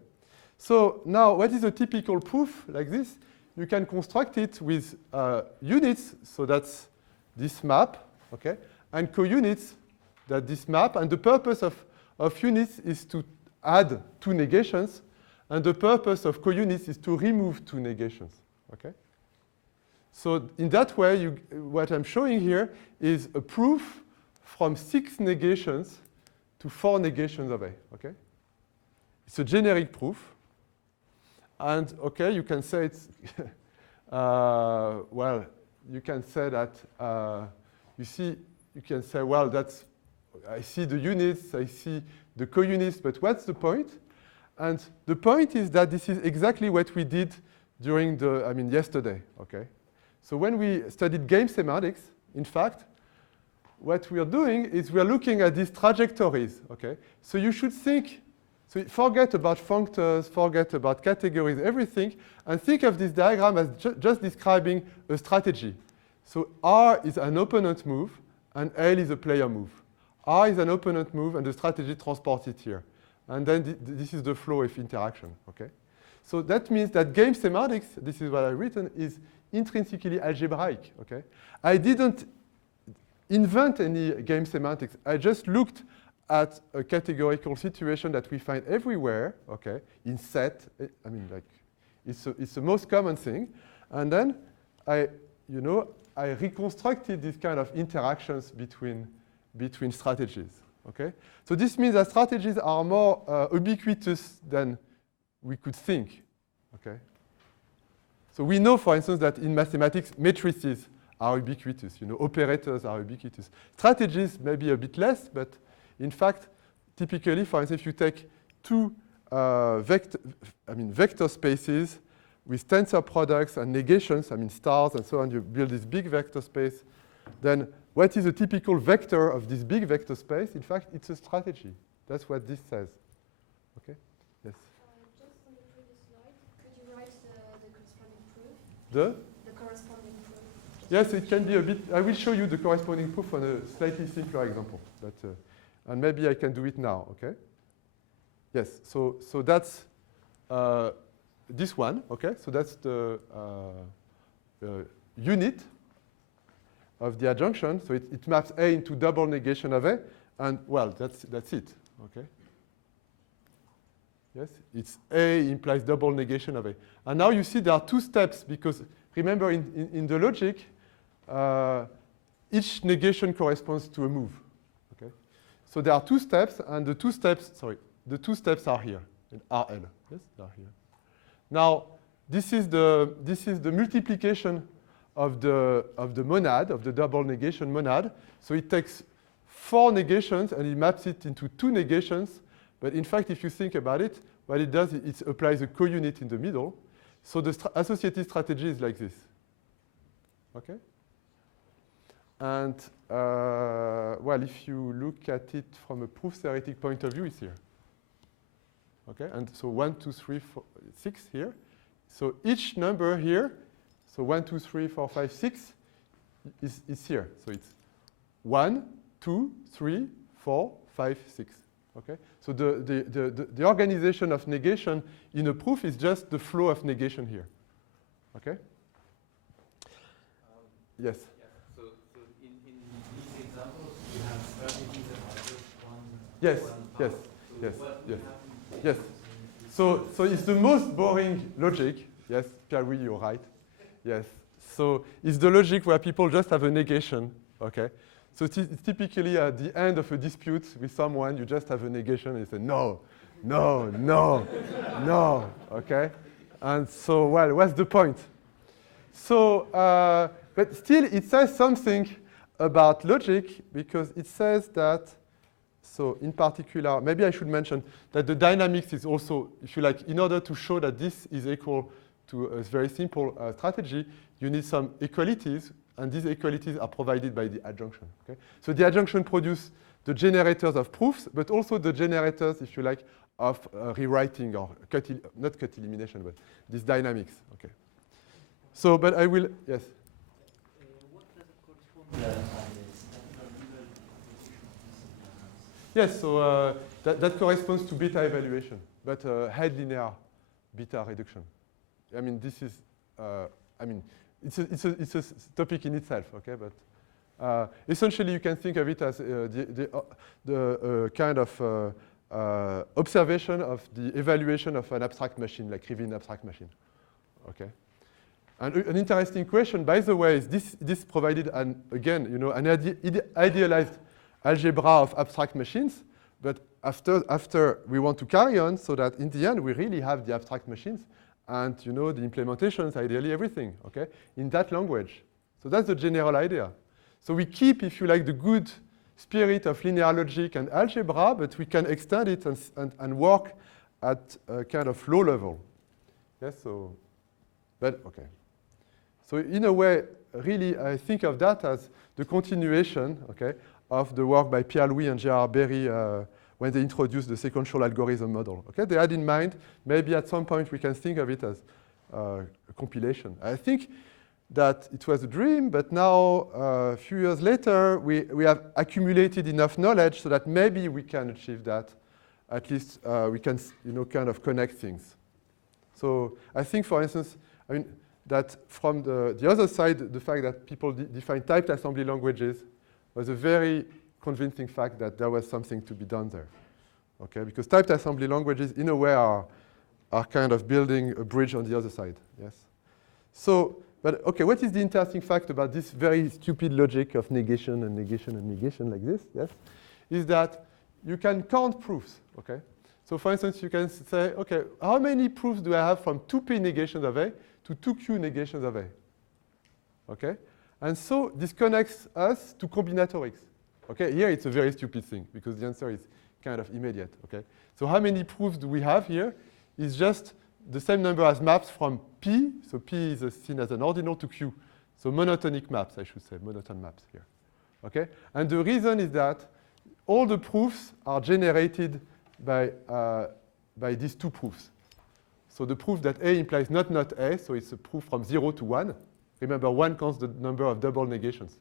So now, what is a typical proof like this? You can construct it with units, so that's this map, okay? And co-units, that this map. And the purpose of units is to add two negations, and the purpose of co-units is to remove two negations, okay? So in that way, what I'm showing here is a proof from 6 negations to 4 negations of A, okay? It's a generic proof. And, okay, you can say it's, well, you can say that, you can say, well, I see the units, I see the co-units, but what's the point? And the point is that this is exactly what we did during yesterday, okay? So when we studied game semantics, in fact, what we are doing is we are looking at these trajectories, okay? So you should think, so forget about functors, forget about categories, everything, and think of this diagram as just describing a strategy. So R is an opponent move, and L is a player move. R is an opponent move, and the strategy transports it here. And then this is the flow of interaction, okay? So that means that game semantics, this is what I've written, is intrinsically algebraic, okay? I didn't invent any game semantics. I just looked at a categorical situation that we find everywhere, okay, in set. It's the most common thing. And then I reconstructed these kind of interactions between strategies, okay? So this means that strategies are more ubiquitous than we could think, okay? So we know, for instance, that in mathematics, matrices are ubiquitous. Operators are ubiquitous. Strategies maybe a bit less, but In fact, typically, for instance, if you take two vector spaces with tensor products and negations, stars and so on, you build this big vector space, then what is a typical vector of this big vector space? In fact, it's a strategy. That's what this says. Okay? Yes? Just on the previous slide, could you write the corresponding proof? The corresponding proof. Yes, it can be a bit. I will show you the corresponding proof on a slightly simpler example. But, and maybe I can do it now, okay? Yes, so that's this one, okay? So that's the unit of the adjunction. So it maps A into double negation of A, and well, that's it, okay? Yes, it's A implies double negation of A. And now you see there are two steps, because remember in the logic, each negation corresponds to a move, okay? So there are two steps, and the two steps are here, in RL, yes, they are here. Now, this is the multiplication of the monad, of the double negation monad. So it takes 4 negations and it maps it into 2 negations. But in fact, if you think about it, what it does, it applies a co-unit in the middle. So the associative strategy is like this. Okay? And well, if you look at it from a proof theoretic point of view, it's here. Okay, and so 1, 2, 3, 4, 6 here. So each number here, so 1, 2, 3, 4, 5, 6 is here. So it's 1, 2, 3, 4, 5, 6. Okay, so the organization of negation in a proof is just the flow of negation here. Okay. Yes. Yeah. So in these examples, you have strategies that are just one. Yes. One Yes. path. So Yes. what Yes. happens? Yes. So it's the most boring logic. Yes, Pierre-Louis, you're right. Yes. So it's the logic where people just have a negation. Okay. So it's typically at the end of a dispute with someone, you just have a negation and you say, no, no, no, no. Okay. And so, well, what's the point? So, but still, it says something about logic because it says that. So in particular, maybe I should mention that the dynamics is also, if you like, in order to show that this is equal to a very simple strategy, you need some equalities, and these equalities are provided by the adjunction. Okay? So the adjunction produces the generators of proofs, but also the generators, if you like, of rewriting or not cut elimination, but these dynamics. Okay. So, but I will, yes? What does it correspond to? Yes, so that corresponds to beta evaluation, but head linear beta reduction. I mean, this is, it's a topic in itself, okay? But essentially, you can think of it as the kind of observation of the evaluation of an abstract machine, like Rivin abstract machine, okay? And an interesting question, by the way, is this provided an idealized algebra of abstract machines, but after we want to carry on so that in the end we really have the abstract machines and the implementations, ideally everything, okay, in that language. So that's the general idea. So we keep, if you like, the good spirit of linear logic and algebra, but we can extend it and work at a kind of low level. Yes, so, but okay. So in a way, really, I think of that as the continuation, okay, of the work by Pierre-Louis and Gerard Berry when they introduced the sequential algorithm model. Okay, they had in mind maybe at some point we can think of it as a compilation. I think that it was a dream, but now a few years later we have accumulated enough knowledge so that maybe we can achieve that. At least we can kind of connect things. So I think, for instance, that from the other side, the fact that people define typed assembly languages was a very convincing fact that there was something to be done there. Okay, because typed assembly languages, in a way, are kind of building a bridge on the other side. Yes. So, but okay, what is the interesting fact about this very stupid logic of negation and negation and negation like this? Yes, is that you can count proofs. Okay. So, for instance, you can say, okay, how many proofs do I have from 2p negations of A to 2q negations of A? Okay. And so this connects us to combinatorics. Okay, here it's a very stupid thing because the answer is kind of immediate. Okay, so how many proofs do we have here? It's just the same number as maps from P. So P is seen as an ordinal to Q. So monotonic maps, I should say, monotone maps here. Okay, and the reason is that all the proofs are generated by these two proofs. So the proof that A implies not A, so it's a proof from 0 to 1. Remember, 1 counts the number of double negations.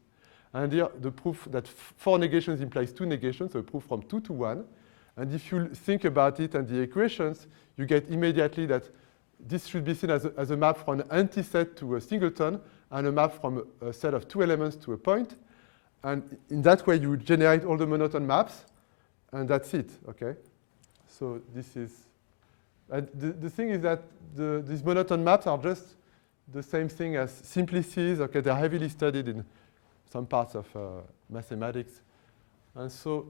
And here, the proof that 4 negations implies 2 negations, so a proof from 2 to 1. And if you think about it and the equations, you get immediately that this should be seen as a map from an antiset to a singleton and a map from a set of 2 elements to a point. And in that way, you generate all the monotone maps, and that's it, okay? So this is, and the thing is that these monotone maps are just the same thing as simplices, okay? They're heavily studied in some parts of mathematics. And so,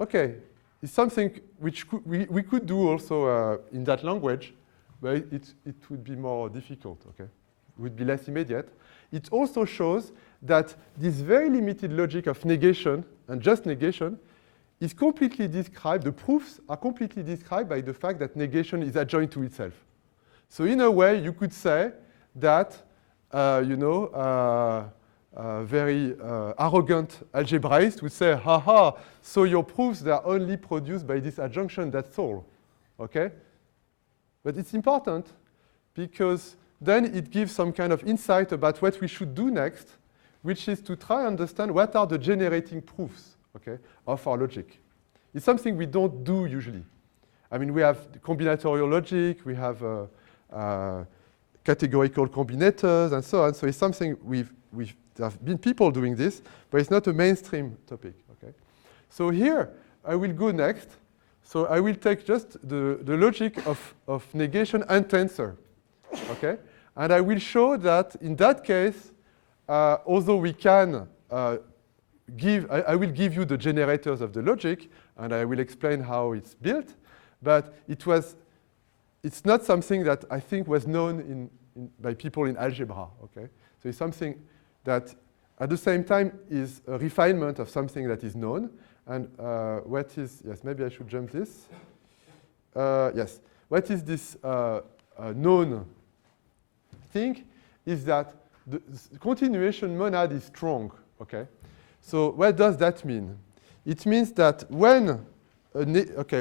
okay, it's something which we could do also in that language, but it would be more difficult, okay? It would be less immediate. It also shows that this very limited logic of negation and just negation is completely described, the proofs are completely described by the fact that negation is adjoint to itself. So in a way, you could say that, very arrogant algebraist would say, haha, so your proofs, they are only produced by this adjunction, that's all, okay? But it's important because then it gives some kind of insight about what we should do next, which is to try and understand what are the generating proofs, okay, of our logic. It's something we don't do usually. I mean, we have combinatorial logic, we have categorical combinators, and so on. So it's something there have been people doing this, but it's not a mainstream topic, okay? So here, I will go next. So I will take just the logic of negation and tensor, okay? And I will show that in that case, although we can I will give you the generators of the logic, and I will explain how it's built, but it's not something that I think was known by people in algebra, okay? So it's something that at the same time is a refinement of something that is known, and yes, maybe I should jump this. Yes, what is this known thing is that the continuation monad is strong, okay? So what does that mean? It means that when, if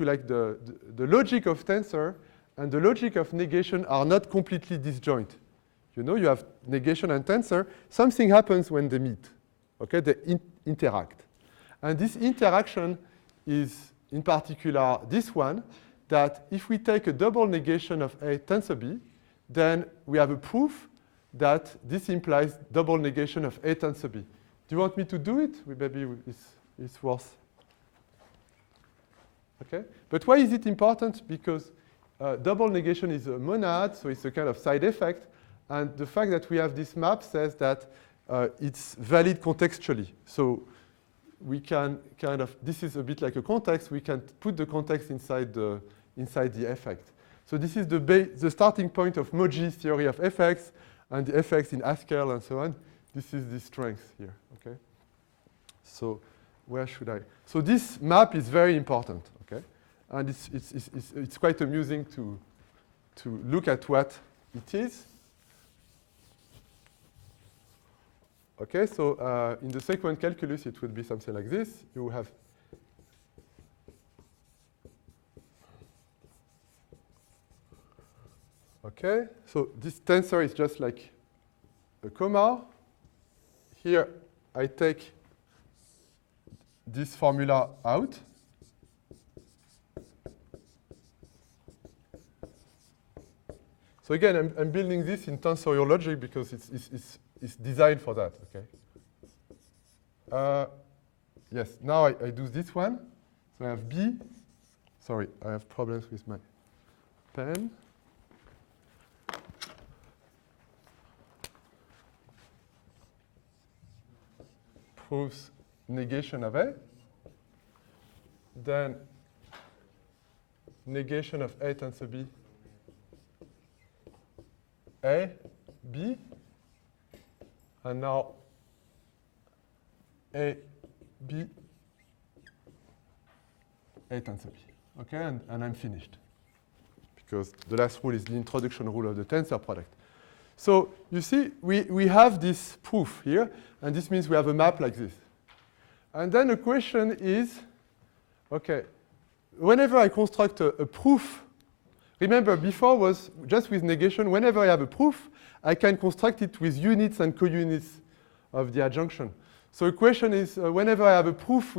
you like, the logic of tensor and the logic of negation are not completely disjoint. You know, you have negation and tensor. Something happens when they meet, okay? They interact. And this interaction is, in particular, this one, that if we take a double negation of A tensor B, then we have a proof that this implies double negation of A tensor B. Do you want me to do it? Maybe it's worth. Okay? But why is it important? Because double negation is a monad, so it's a kind of side effect. And the fact that we have this map says that it's valid contextually. So we can kind of, this is a bit like a context, we can put the context inside the effect. So this is the starting point of Moji's theory of effects and the effects in Haskell and so on. This is the strength here, okay? So where should I? So this map is very important, okay? And it's quite amusing to look at what it is. Okay, so in the sequent calculus, it would be something like this. You have okay, so this tensor is just like a comma. Here, I take this formula out. So again, I'm building this in tensorial logic because it's designed for that, okay? Yes, now I do this one. So I have B. Sorry, I have problems with my pen. Proves negation of A. Then negation of A tensor B. A, B. And now A, B, A tensor B. Okay, and I'm finished. Because the last rule is the introduction rule of the tensor product. So you see, we have this proof here, and this means we have a map like this. And then the question is, okay, whenever I construct a proof, remember before was just with negation, whenever I have a proof, I can construct it with units and co-units of the adjunction. So the question is, whenever I have a proof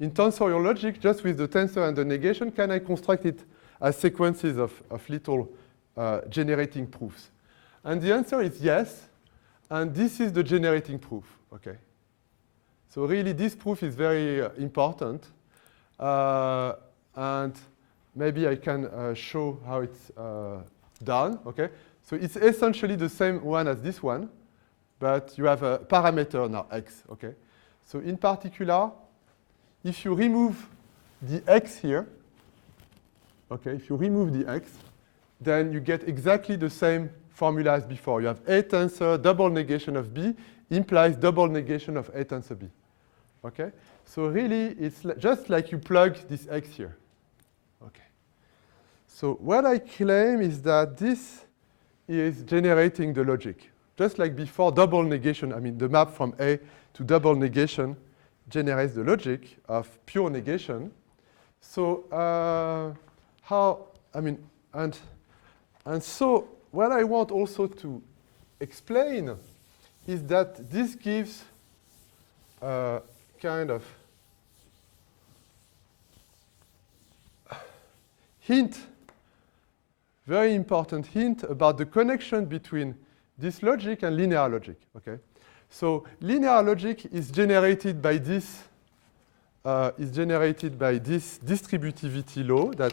in tensorial logic, just with the tensor and the negation, can I construct it as sequences of little generating proofs? And the answer is yes, and this is the generating proof, okay? So really, this proof is very important, and maybe I can show how it's done, okay? So it's essentially the same one as this one, but you have a parameter now, x, okay? So in particular, if you remove the x here, okay, if you remove the x, then you get exactly the same formula as before. You have A tensor, double negation of B, implies double negation of A tensor B. Okay? So really, it's just like you plug this x here. Okay. So what I claim is that this is generating the logic. Just like before, double negation, I mean the map from A to double negation generates the logic of pure negation. So and so what I want also to explain is that this gives a kind of hint, very important hint about the connection between this logic and linear logic, okay? So linear logic is generated by this distributivity law that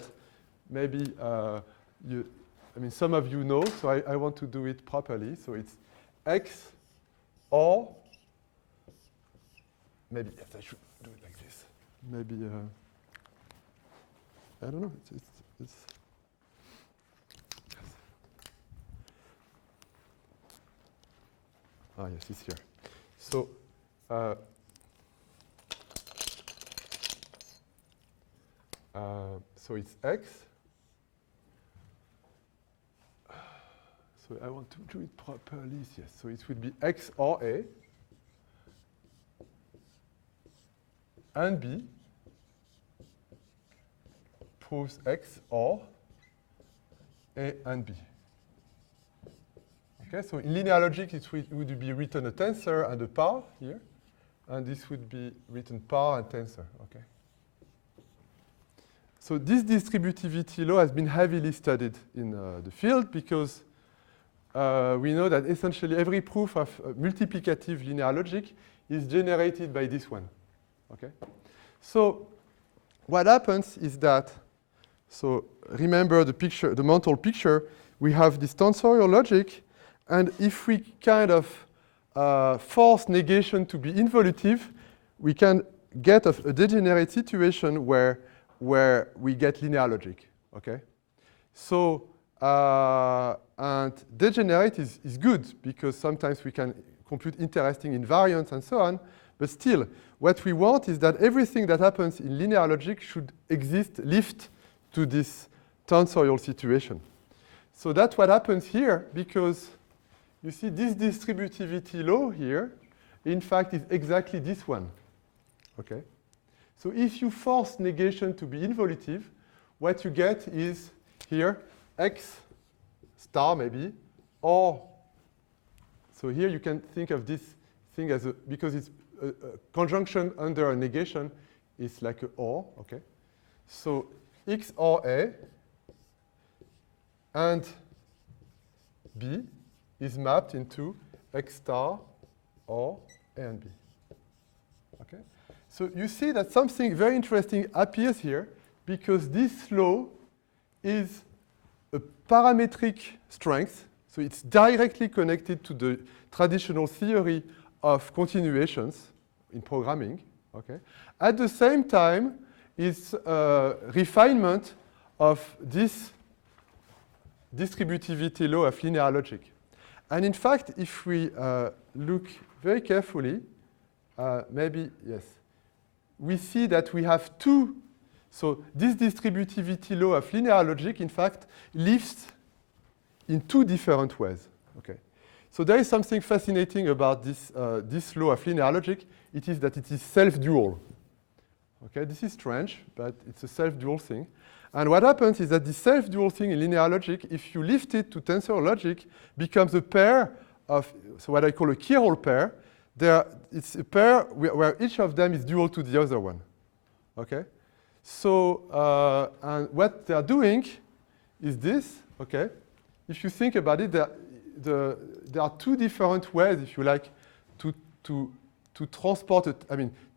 maybe some of you know, so I want to do it properly. So it's x or, maybe yes, I should do it like this. Maybe, I don't know, it's ah, yes, it's here. So, so it's x. So I want to do it properly, yes. So it would be x or A and B proves x or A and B. Okay, so in linear logic, it would be written a tensor and a par here, and this would be written par and tensor, okay? So this distributivity law has been heavily studied in the field because we know that essentially every proof of multiplicative linear logic is generated by this one, okay? So what happens is that, so remember the picture, the mental picture, we have this tensorial logic, and if we kind of force negation to be involutive, we can get a degenerate situation where we get linear logic, okay? So, and degenerate is good because sometimes we can compute interesting invariants and so on, but still, what we want is that everything that happens in linear logic should lift to this tensorial situation. So that's what happens here because you see this distributivity law here, in fact, is exactly this one, okay? So if you force negation to be involutive, what you get is here, x star maybe, or, so here you can think of this thing as because it's a conjunction under a negation, it's like a or, okay? So x or A and B is mapped into x star or A and B, okay? So you see that something very interesting appears here because this law is a parametric strength, so it's directly connected to the traditional theory of continuations in programming, okay? At the same time, it's a refinement of this distributivity law of linear logic. And in fact, if we look very carefully, maybe, yes. We see that we have two. So this distributivity law of linear logic, in fact, lives in two different ways. Okay. So there is something fascinating about this law of linear logic. It is that it is self-dual. Okay, this is strange, but it's a self-dual thing. And what happens is that the self-dual thing in linear logic, if you lift it to tensor logic, becomes a pair of, so what I call a keyhole pair. It's a pair where each of them is dual to the other one. Okay? So, and what they are doing is this, okay? If you think about it, there are two different ways, if you like, to transport it,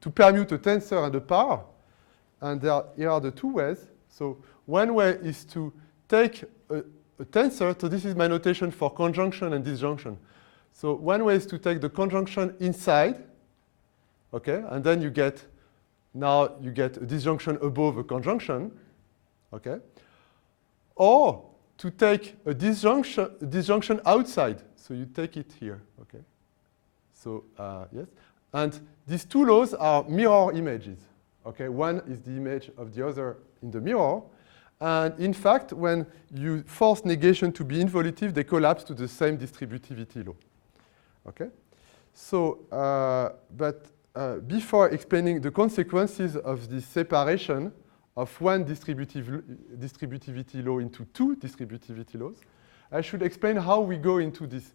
to permute a tensor and a power. And here are the two ways. So one way is to take a tensor. So this is my notation for conjunction and disjunction. So one way is to take the conjunction inside, okay? And then now you get a disjunction above a conjunction, okay? Or to take a disjunction outside. So you take it here, okay? So, yes. And these two laws are mirror images, okay? One is the image of the other in the mirror. And in fact, when you force negation to be involutive, they collapse to the same distributivity law, okay? So, before explaining the consequences of this separation of one distributivity law into two distributivity laws, I should explain how we go into this,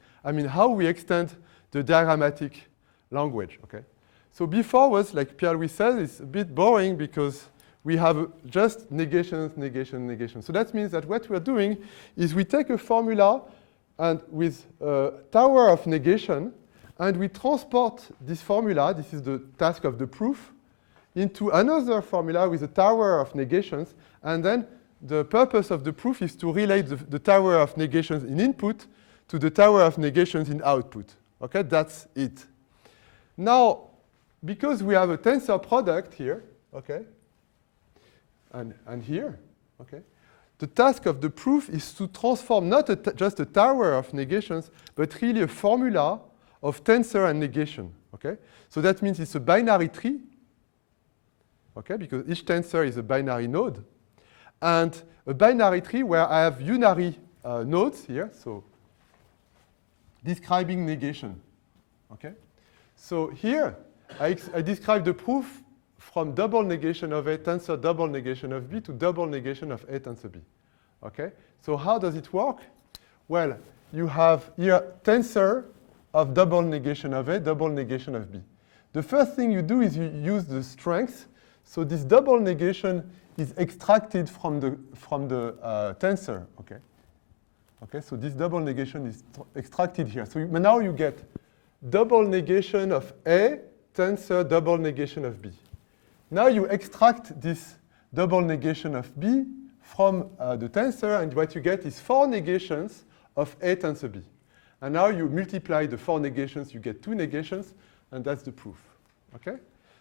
how we extend the diagrammatic language, okay? So before was, like Pierre-Louis said, it's a bit boring because we have just negations, negation, negation. So that means that what we're doing is we take a formula and with a tower of negation, and we transport this formula, this is the task of the proof, into another formula with a tower of negations, and then the purpose of the proof is to relate the tower of negations in input to the tower of negations in output. Okay, that's it. Now, because we have a tensor product here, okay, and here, okay, the task of the proof is to transform not just a tower of negations, but really a formula of tensor and negation, okay? So that means it's a binary tree, okay, because each tensor is a binary node, and a binary tree where I have unary nodes here, so describing negation, okay? So here, I describe the proof from double negation of A tensor double negation of B to double negation of A tensor B, okay? So how does it work? Well, you have here tensor of double negation of A, double negation of B. The first thing you do is you use the strength. So this double negation is extracted from the tensor, okay? Okay, so this double negation is extracted here. So now you get double negation of A tensor double negation of B. Now you extract this double negation of B from the tensor, and what you get is 4 negations of A tensor B. And now you multiply the 4 negations, you get 2 negations, and that's the proof, okay?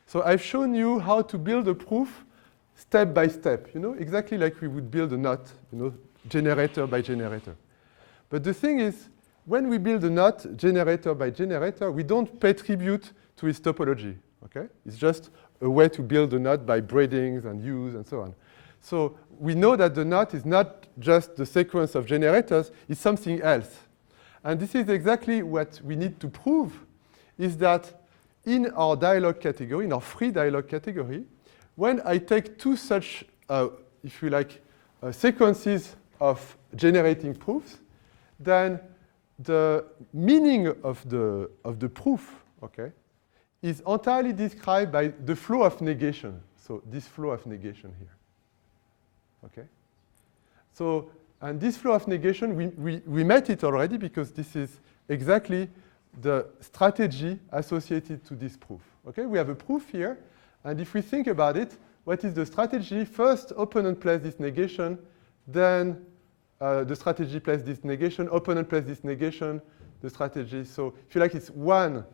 So I've shown you how to build a proof step by step, exactly like we would build a knot, generator by generator. But the thing is, when we build a knot generator by generator, we don't pay tribute to its topology, okay? It's just a way to build a knot by braidings and U's and so on. So we know that the knot is not just the sequence of generators, it's something else. And this is exactly what we need to prove, is that in our dialog category, in our free dialog category, when I take two such, if you like, sequences of generating proofs, then the meaning of the proof, okay, is entirely described by the flow of negation. So this flow of negation here, okay? So, and this flow of negation, we met it already because this is exactly the strategy associated to this proof, okay? We have a proof here, and if we think about it, what is the strategy? First, opponent places this negation, then the strategy places this negation, opponent places this negation, the strategy. So if you like, it's 1,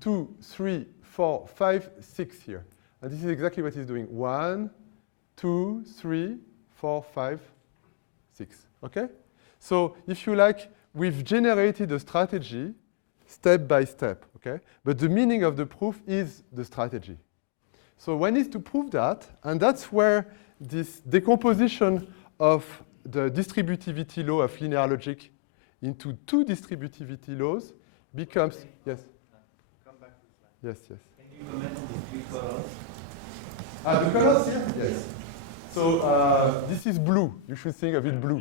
2, 3, 4, 5, 6 here. And this is exactly what he's doing. 1, 2, 3, 4, 5, 6, okay? So if you like, we've generated a strategy step by step, okay? But the meaning of the proof is the strategy. So one needs to prove that, and that's where this decomposition of the distributivity law of linear logic into two distributivity laws becomes, yes? Come back to the slide. Yes, yes. Can you comment on the three colors? The colors here? Yes. So this is blue. You should think of it blue.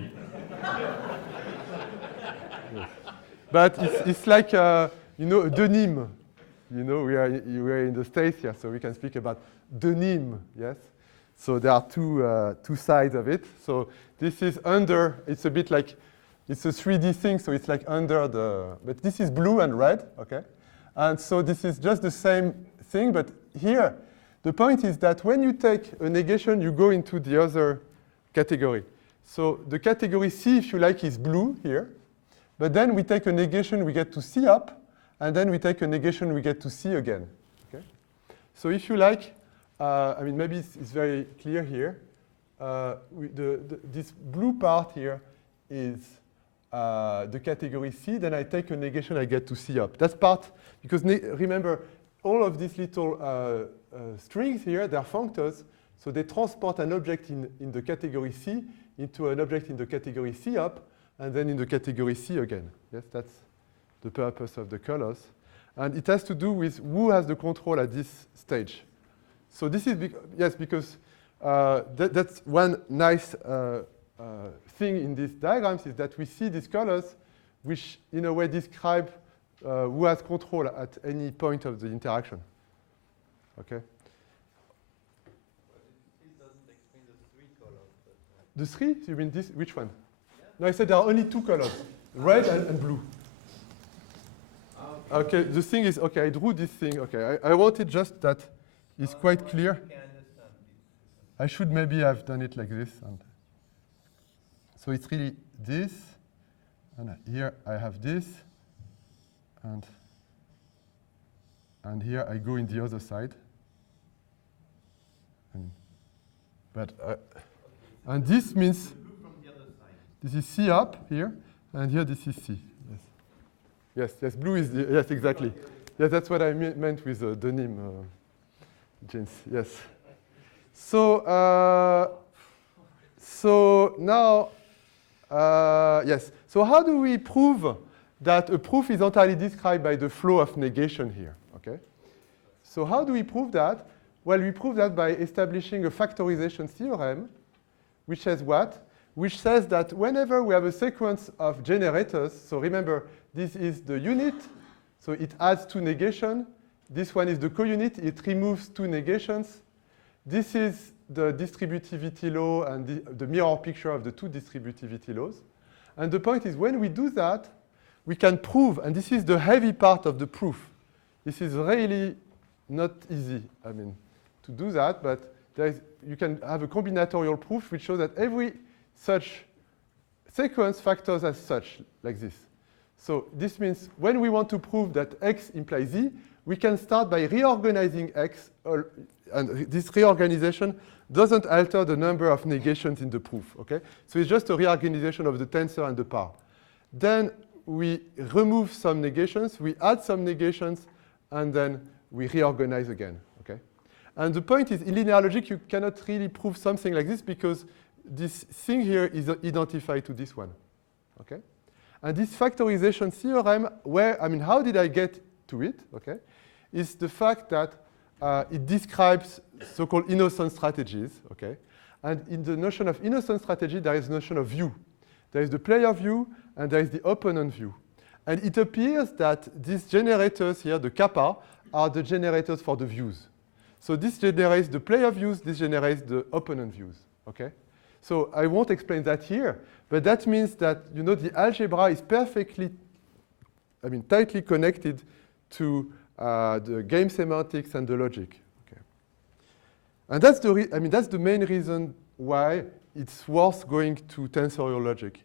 Yes. But it's like, you know, denim. You know, we are in the States here, so we can speak about denim, yes? So there are two sides of it. So this is under, it's a bit like, it's a 3D thing, so it's like under the, but this is blue and red, okay? And so this is just the same thing, but here, the point is that when you take a negation, you go into the other category. So the category C, if you like, is blue here. But then we take a negation, we get to C up, and then we take a negation, we get to C again. Okay? So if you like, I mean, maybe it's very clear here. This blue part here is the category C. Then I take a negation, I get to C up. That's part, because remember, all of these little strings here, they're functors, so they transport an object in the category C into an object in the category C up, and then in the category C again. Yes, that's the purpose of the colors. And it has to do with who has the control at this stage. So this is, yes, because that's one nice thing in these diagrams is that we see these colors which in a way describe who has control at any point of the interaction. Okay? This doesn't explain the three colors. But, The three? You mean this? Which one? Yeah. No, I said there are only two colors, red and blue. Okay, the thing is, okay, I drew this thing. Okay, I wanted just that it's quite clear. you can understand this. I should maybe have done it like this. And so it's really this, and here I have this, and here I go in the other side. And this means Look from the other side. this is C up here, and here this is C. Yes, yes, yes. Blue is yes, exactly. Yes, that's what I meant with denim jeans. Yes. So so now yes. So how do we prove that a proof is entirely described by the flow of negation here? Okay. So how do we prove that? Well, we prove that by establishing a factorization theorem, which says what? Which says that whenever we have a sequence of generators, so remember, this is the unit, so it adds two negations. This one is the co-unit, it removes two negations. This is the distributivity law and the mirror picture of the two distributivity laws. And the point is, when we do that, we can prove, and this is the heavy part of the proof. This is really not easy, I mean, to do that, but you can have a combinatorial proof which shows that every such sequence factors as such, like this. So this means when we want to prove that X implies Z, we can start by reorganizing X, and this reorganization doesn't alter the number of negations in the proof, okay? So it's just a reorganization of the tensor and the par. Then we remove some negations, we add some negations, and then we reorganize again, okay? And the point is, in linear logic, you cannot really prove something like this because this thing here is identified to this one, okay? And this factorization theorem, how did I get to it, okay, is the fact that it describes so-called innocent strategies, okay? And in the notion of innocent strategy, there is a notion of view. There is the player view, and there is the opponent view. And it appears that these generators here, the kappa, are the generators for the views. So this generates the player views, this generates the opponent views, okay? So I won't explain that here, but that means that, you know, the algebra is perfectly, tightly connected to the game semantics and the logic, okay? And that's the main reason why it's worth going to tensorial logic,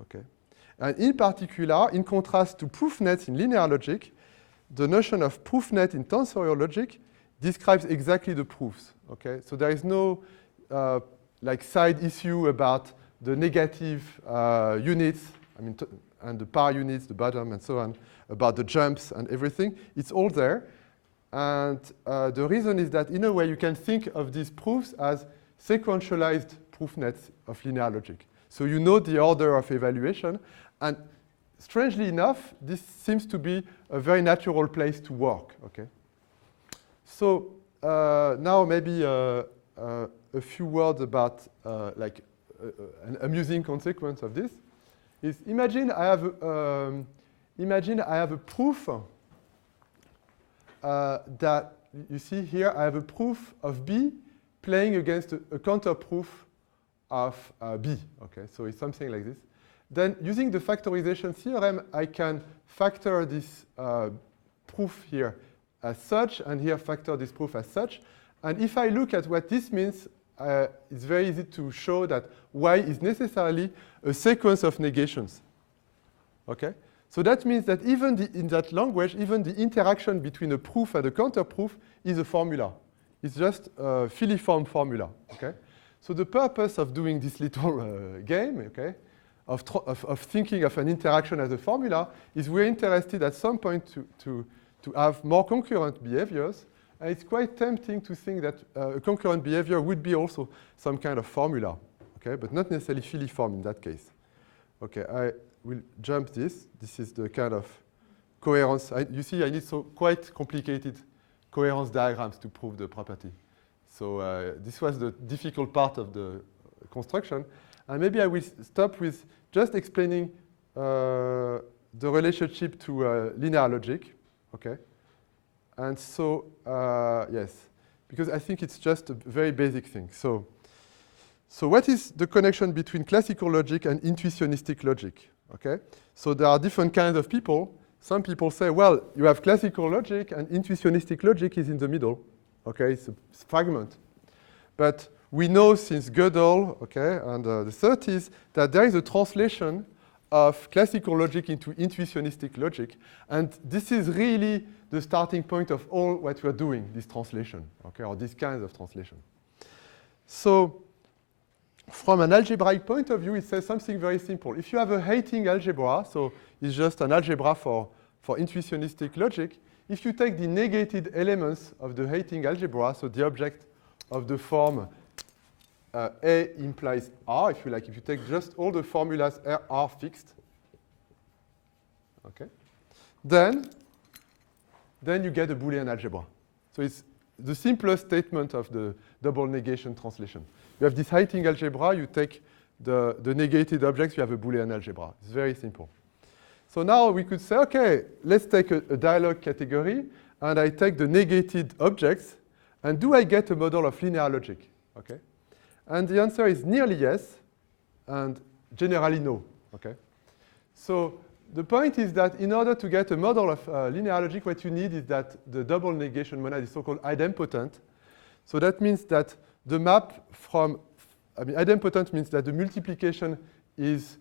okay? And in particular, in contrast to proof nets in linear logic, the notion of proof net in tensorial logic describes exactly the proofs, okay? So there is no side issue about the negative units and the power units, the bottom, and so on, about the jumps and everything. It's all there. And the reason is that, in a way, you can think of these proofs as sequentialized proof nets of linear logic. So you know the order of evaluation. And strangely enough, this seems to be a very natural place to work. Okay. So now maybe a few words about an amusing consequence of this. Is imagine I have a proof that you see here. I have a proof of B playing against a counter proof of B. Okay, so it's something like this. Then using the factorization theorem, I can factor this proof here as such, and here factor this proof as such. And if I look at what this means, it's very easy to show that Y is necessarily a sequence of negations. Okay? So that means that even in that language, even the interaction between a proof and a counterproof is a formula. It's just a filiform formula. Okay? So the purpose of doing this little game, okay, of thinking of an interaction as a formula, is we're interested at some point to have more concurrent behaviors. And it's quite tempting to think that a concurrent behavior would be also some kind of formula, okay, but not necessarily filiform in that case. Okay, I will jump this. This is the kind of coherence. You see, I need quite complicated coherence diagrams to prove the property. So this was the difficult part of the construction. And maybe I will stop with just explaining the relationship to linear logic, okay? And so, yes, because I think it's just a very basic thing. So what is the connection between classical logic and intuitionistic logic? Okay, so there are different kinds of people. Some people say, well, you have classical logic and intuitionistic logic is in the middle. Okay, it's a fragment. But we know since Gödel, okay, and the 30s, that there is a translation of classical logic into intuitionistic logic. And this is really the starting point of all what we're doing, this translation, okay, or these kinds of translation. So from an algebraic point of view, it says something very simple. If you have a Heyting algebra, so it's just an algebra for intuitionistic logic, if you take the negated elements of the Heyting algebra, so the object of the form A implies R, if you like, if you take just all the formulas R fixed, okay, then you get a Boolean algebra. So it's the simplest statement of the double negation translation. You have this Heyting algebra, you take the negated objects, you have a Boolean algebra. It's very simple. So now we could say, okay, let's take a dialog category, and I take the negated objects, and do I get a model of linear logic? Okay? And the answer is nearly yes, and generally no. Okay? So the point is that in order to get a model of linear logic, what you need is that the double negation monad is so-called idempotent. So that means that the map from, idempotent means that the multiplication is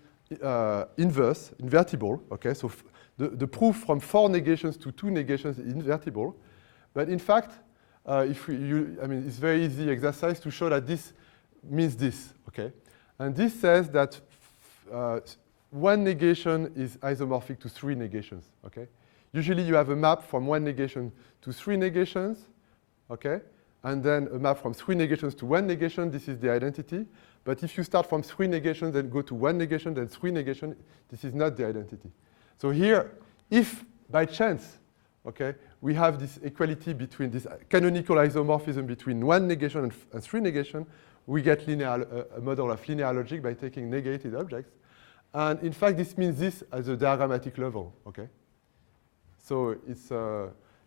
invertible. Okay, so the proof from 4 negations to 2 negations is invertible. But in fact, it's very easy exercise to show that this means this. Okay, and this says that 1 negation is isomorphic to 3 negations. Okay, usually you have a map from 1 negation to 3 negations. Okay. And then a map from 3 negations to 1 negation, this is the identity. But if you start from 3 negations, then go to 1 negation, then 3 negation, this is not the identity. So here, if by chance, okay, we have this equality between this canonical isomorphism between 1 negation and 3 negation, we get a model of linear logic by taking negated objects. And in fact, this means this at the diagrammatic level, okay? So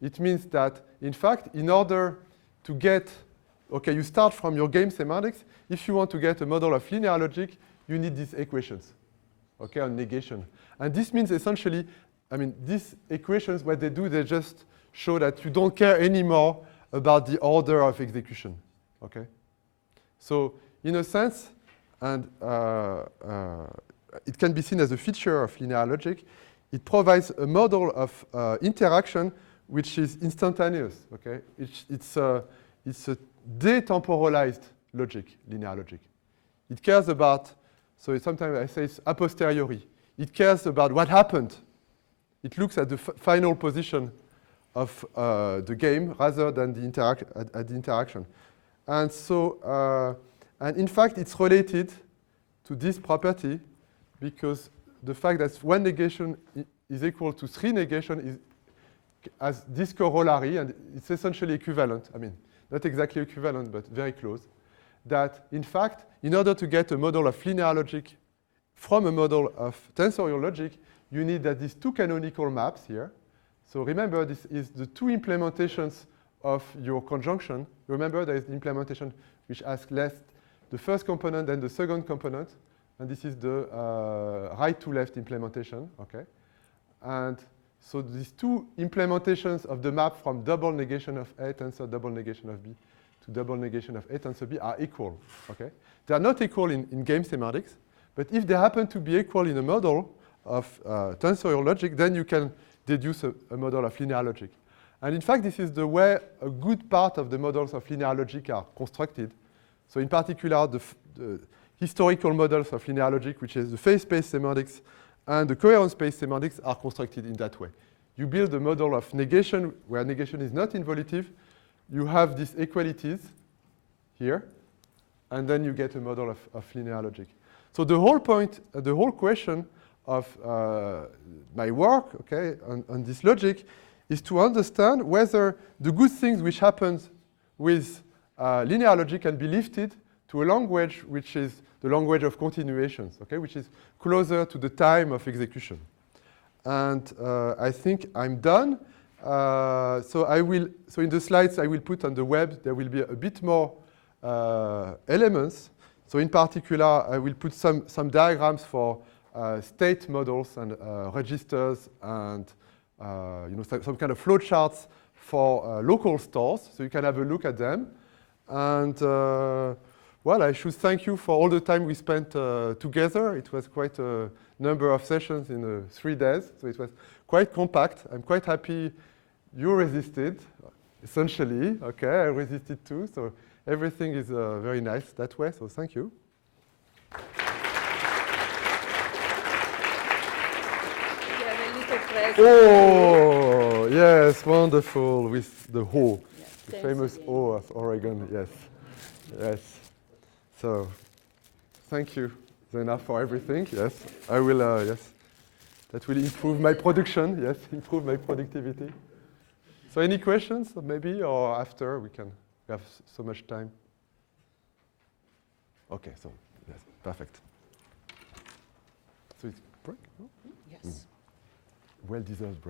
it means that, in fact, in order to get, okay, you start from your game semantics. If you want to get a model of linear logic, you need these equations, okay, on negation. And this means essentially, these equations, what they do, they just show that you don't care anymore about the order of execution, okay? So in a sense, and it can be seen as a feature of linear logic, it provides a model of interaction which is instantaneous, okay? It's a detemporalized logic, linear logic. It cares about, so sometimes I say it's a posteriori. it cares about what happened. It looks at the final position of the game rather than the interaction. And so, and in fact, it's related to this property because the fact that one negation is equal to 3 negation has this corollary, and it's essentially equivalent. I mean, not exactly equivalent, but very close. That, in fact, in order to get a model of linear logic from a model of tensorial logic, you need that these 2 canonical maps here. So remember, this is the 2 implementations of your conjunction. Remember, there is the implementation which asks less the first component than the second component. And this is the right to left implementation, okay? And so these 2 implementations of the map from double negation of A tensor double negation of B to double negation of A tensor B are equal, okay? They are not equal in game semantics, but if they happen to be equal in a model of tensorial logic, then you can deduce a model of linear logic. And in fact, this is the way a good part of the models of linear logic are constructed. So in particular, the historical models of linear logic, which is the phase space semantics and the coherent space semantics, are constructed in that way. You build a model of negation where negation is not involutive. You have these equalities here, and then you get a model of linear logic. So the whole point, the whole question of my work, okay, on this logic is to understand whether the good things which happens with linear logic can be lifted to a language which is the language of continuations, okay, which is closer to the time of execution. And I think I'm done. So in the slides I will put on the web, there will be a bit more elements. So in particular, I will put some diagrams for state models and registers and some kind of flowcharts for local stores, so you can have a look at them. And well, I should thank you for all the time we spent together. It was quite a number of sessions in 3 days, so it was quite compact. I'm quite happy you resisted, essentially. Okay, I resisted too, so everything is very nice that way, so thank you. Oh, yes, wonderful, with the O, the famous O of Oregon, yes, yes. So, thank you, Zena, for everything, yes. I will, yes, that will improve my production, yes, improve my productivity. So any questions, maybe, or after, we have so much time. Okay, so, yes, perfect. So it's break, no? Yes. Well-deserved break.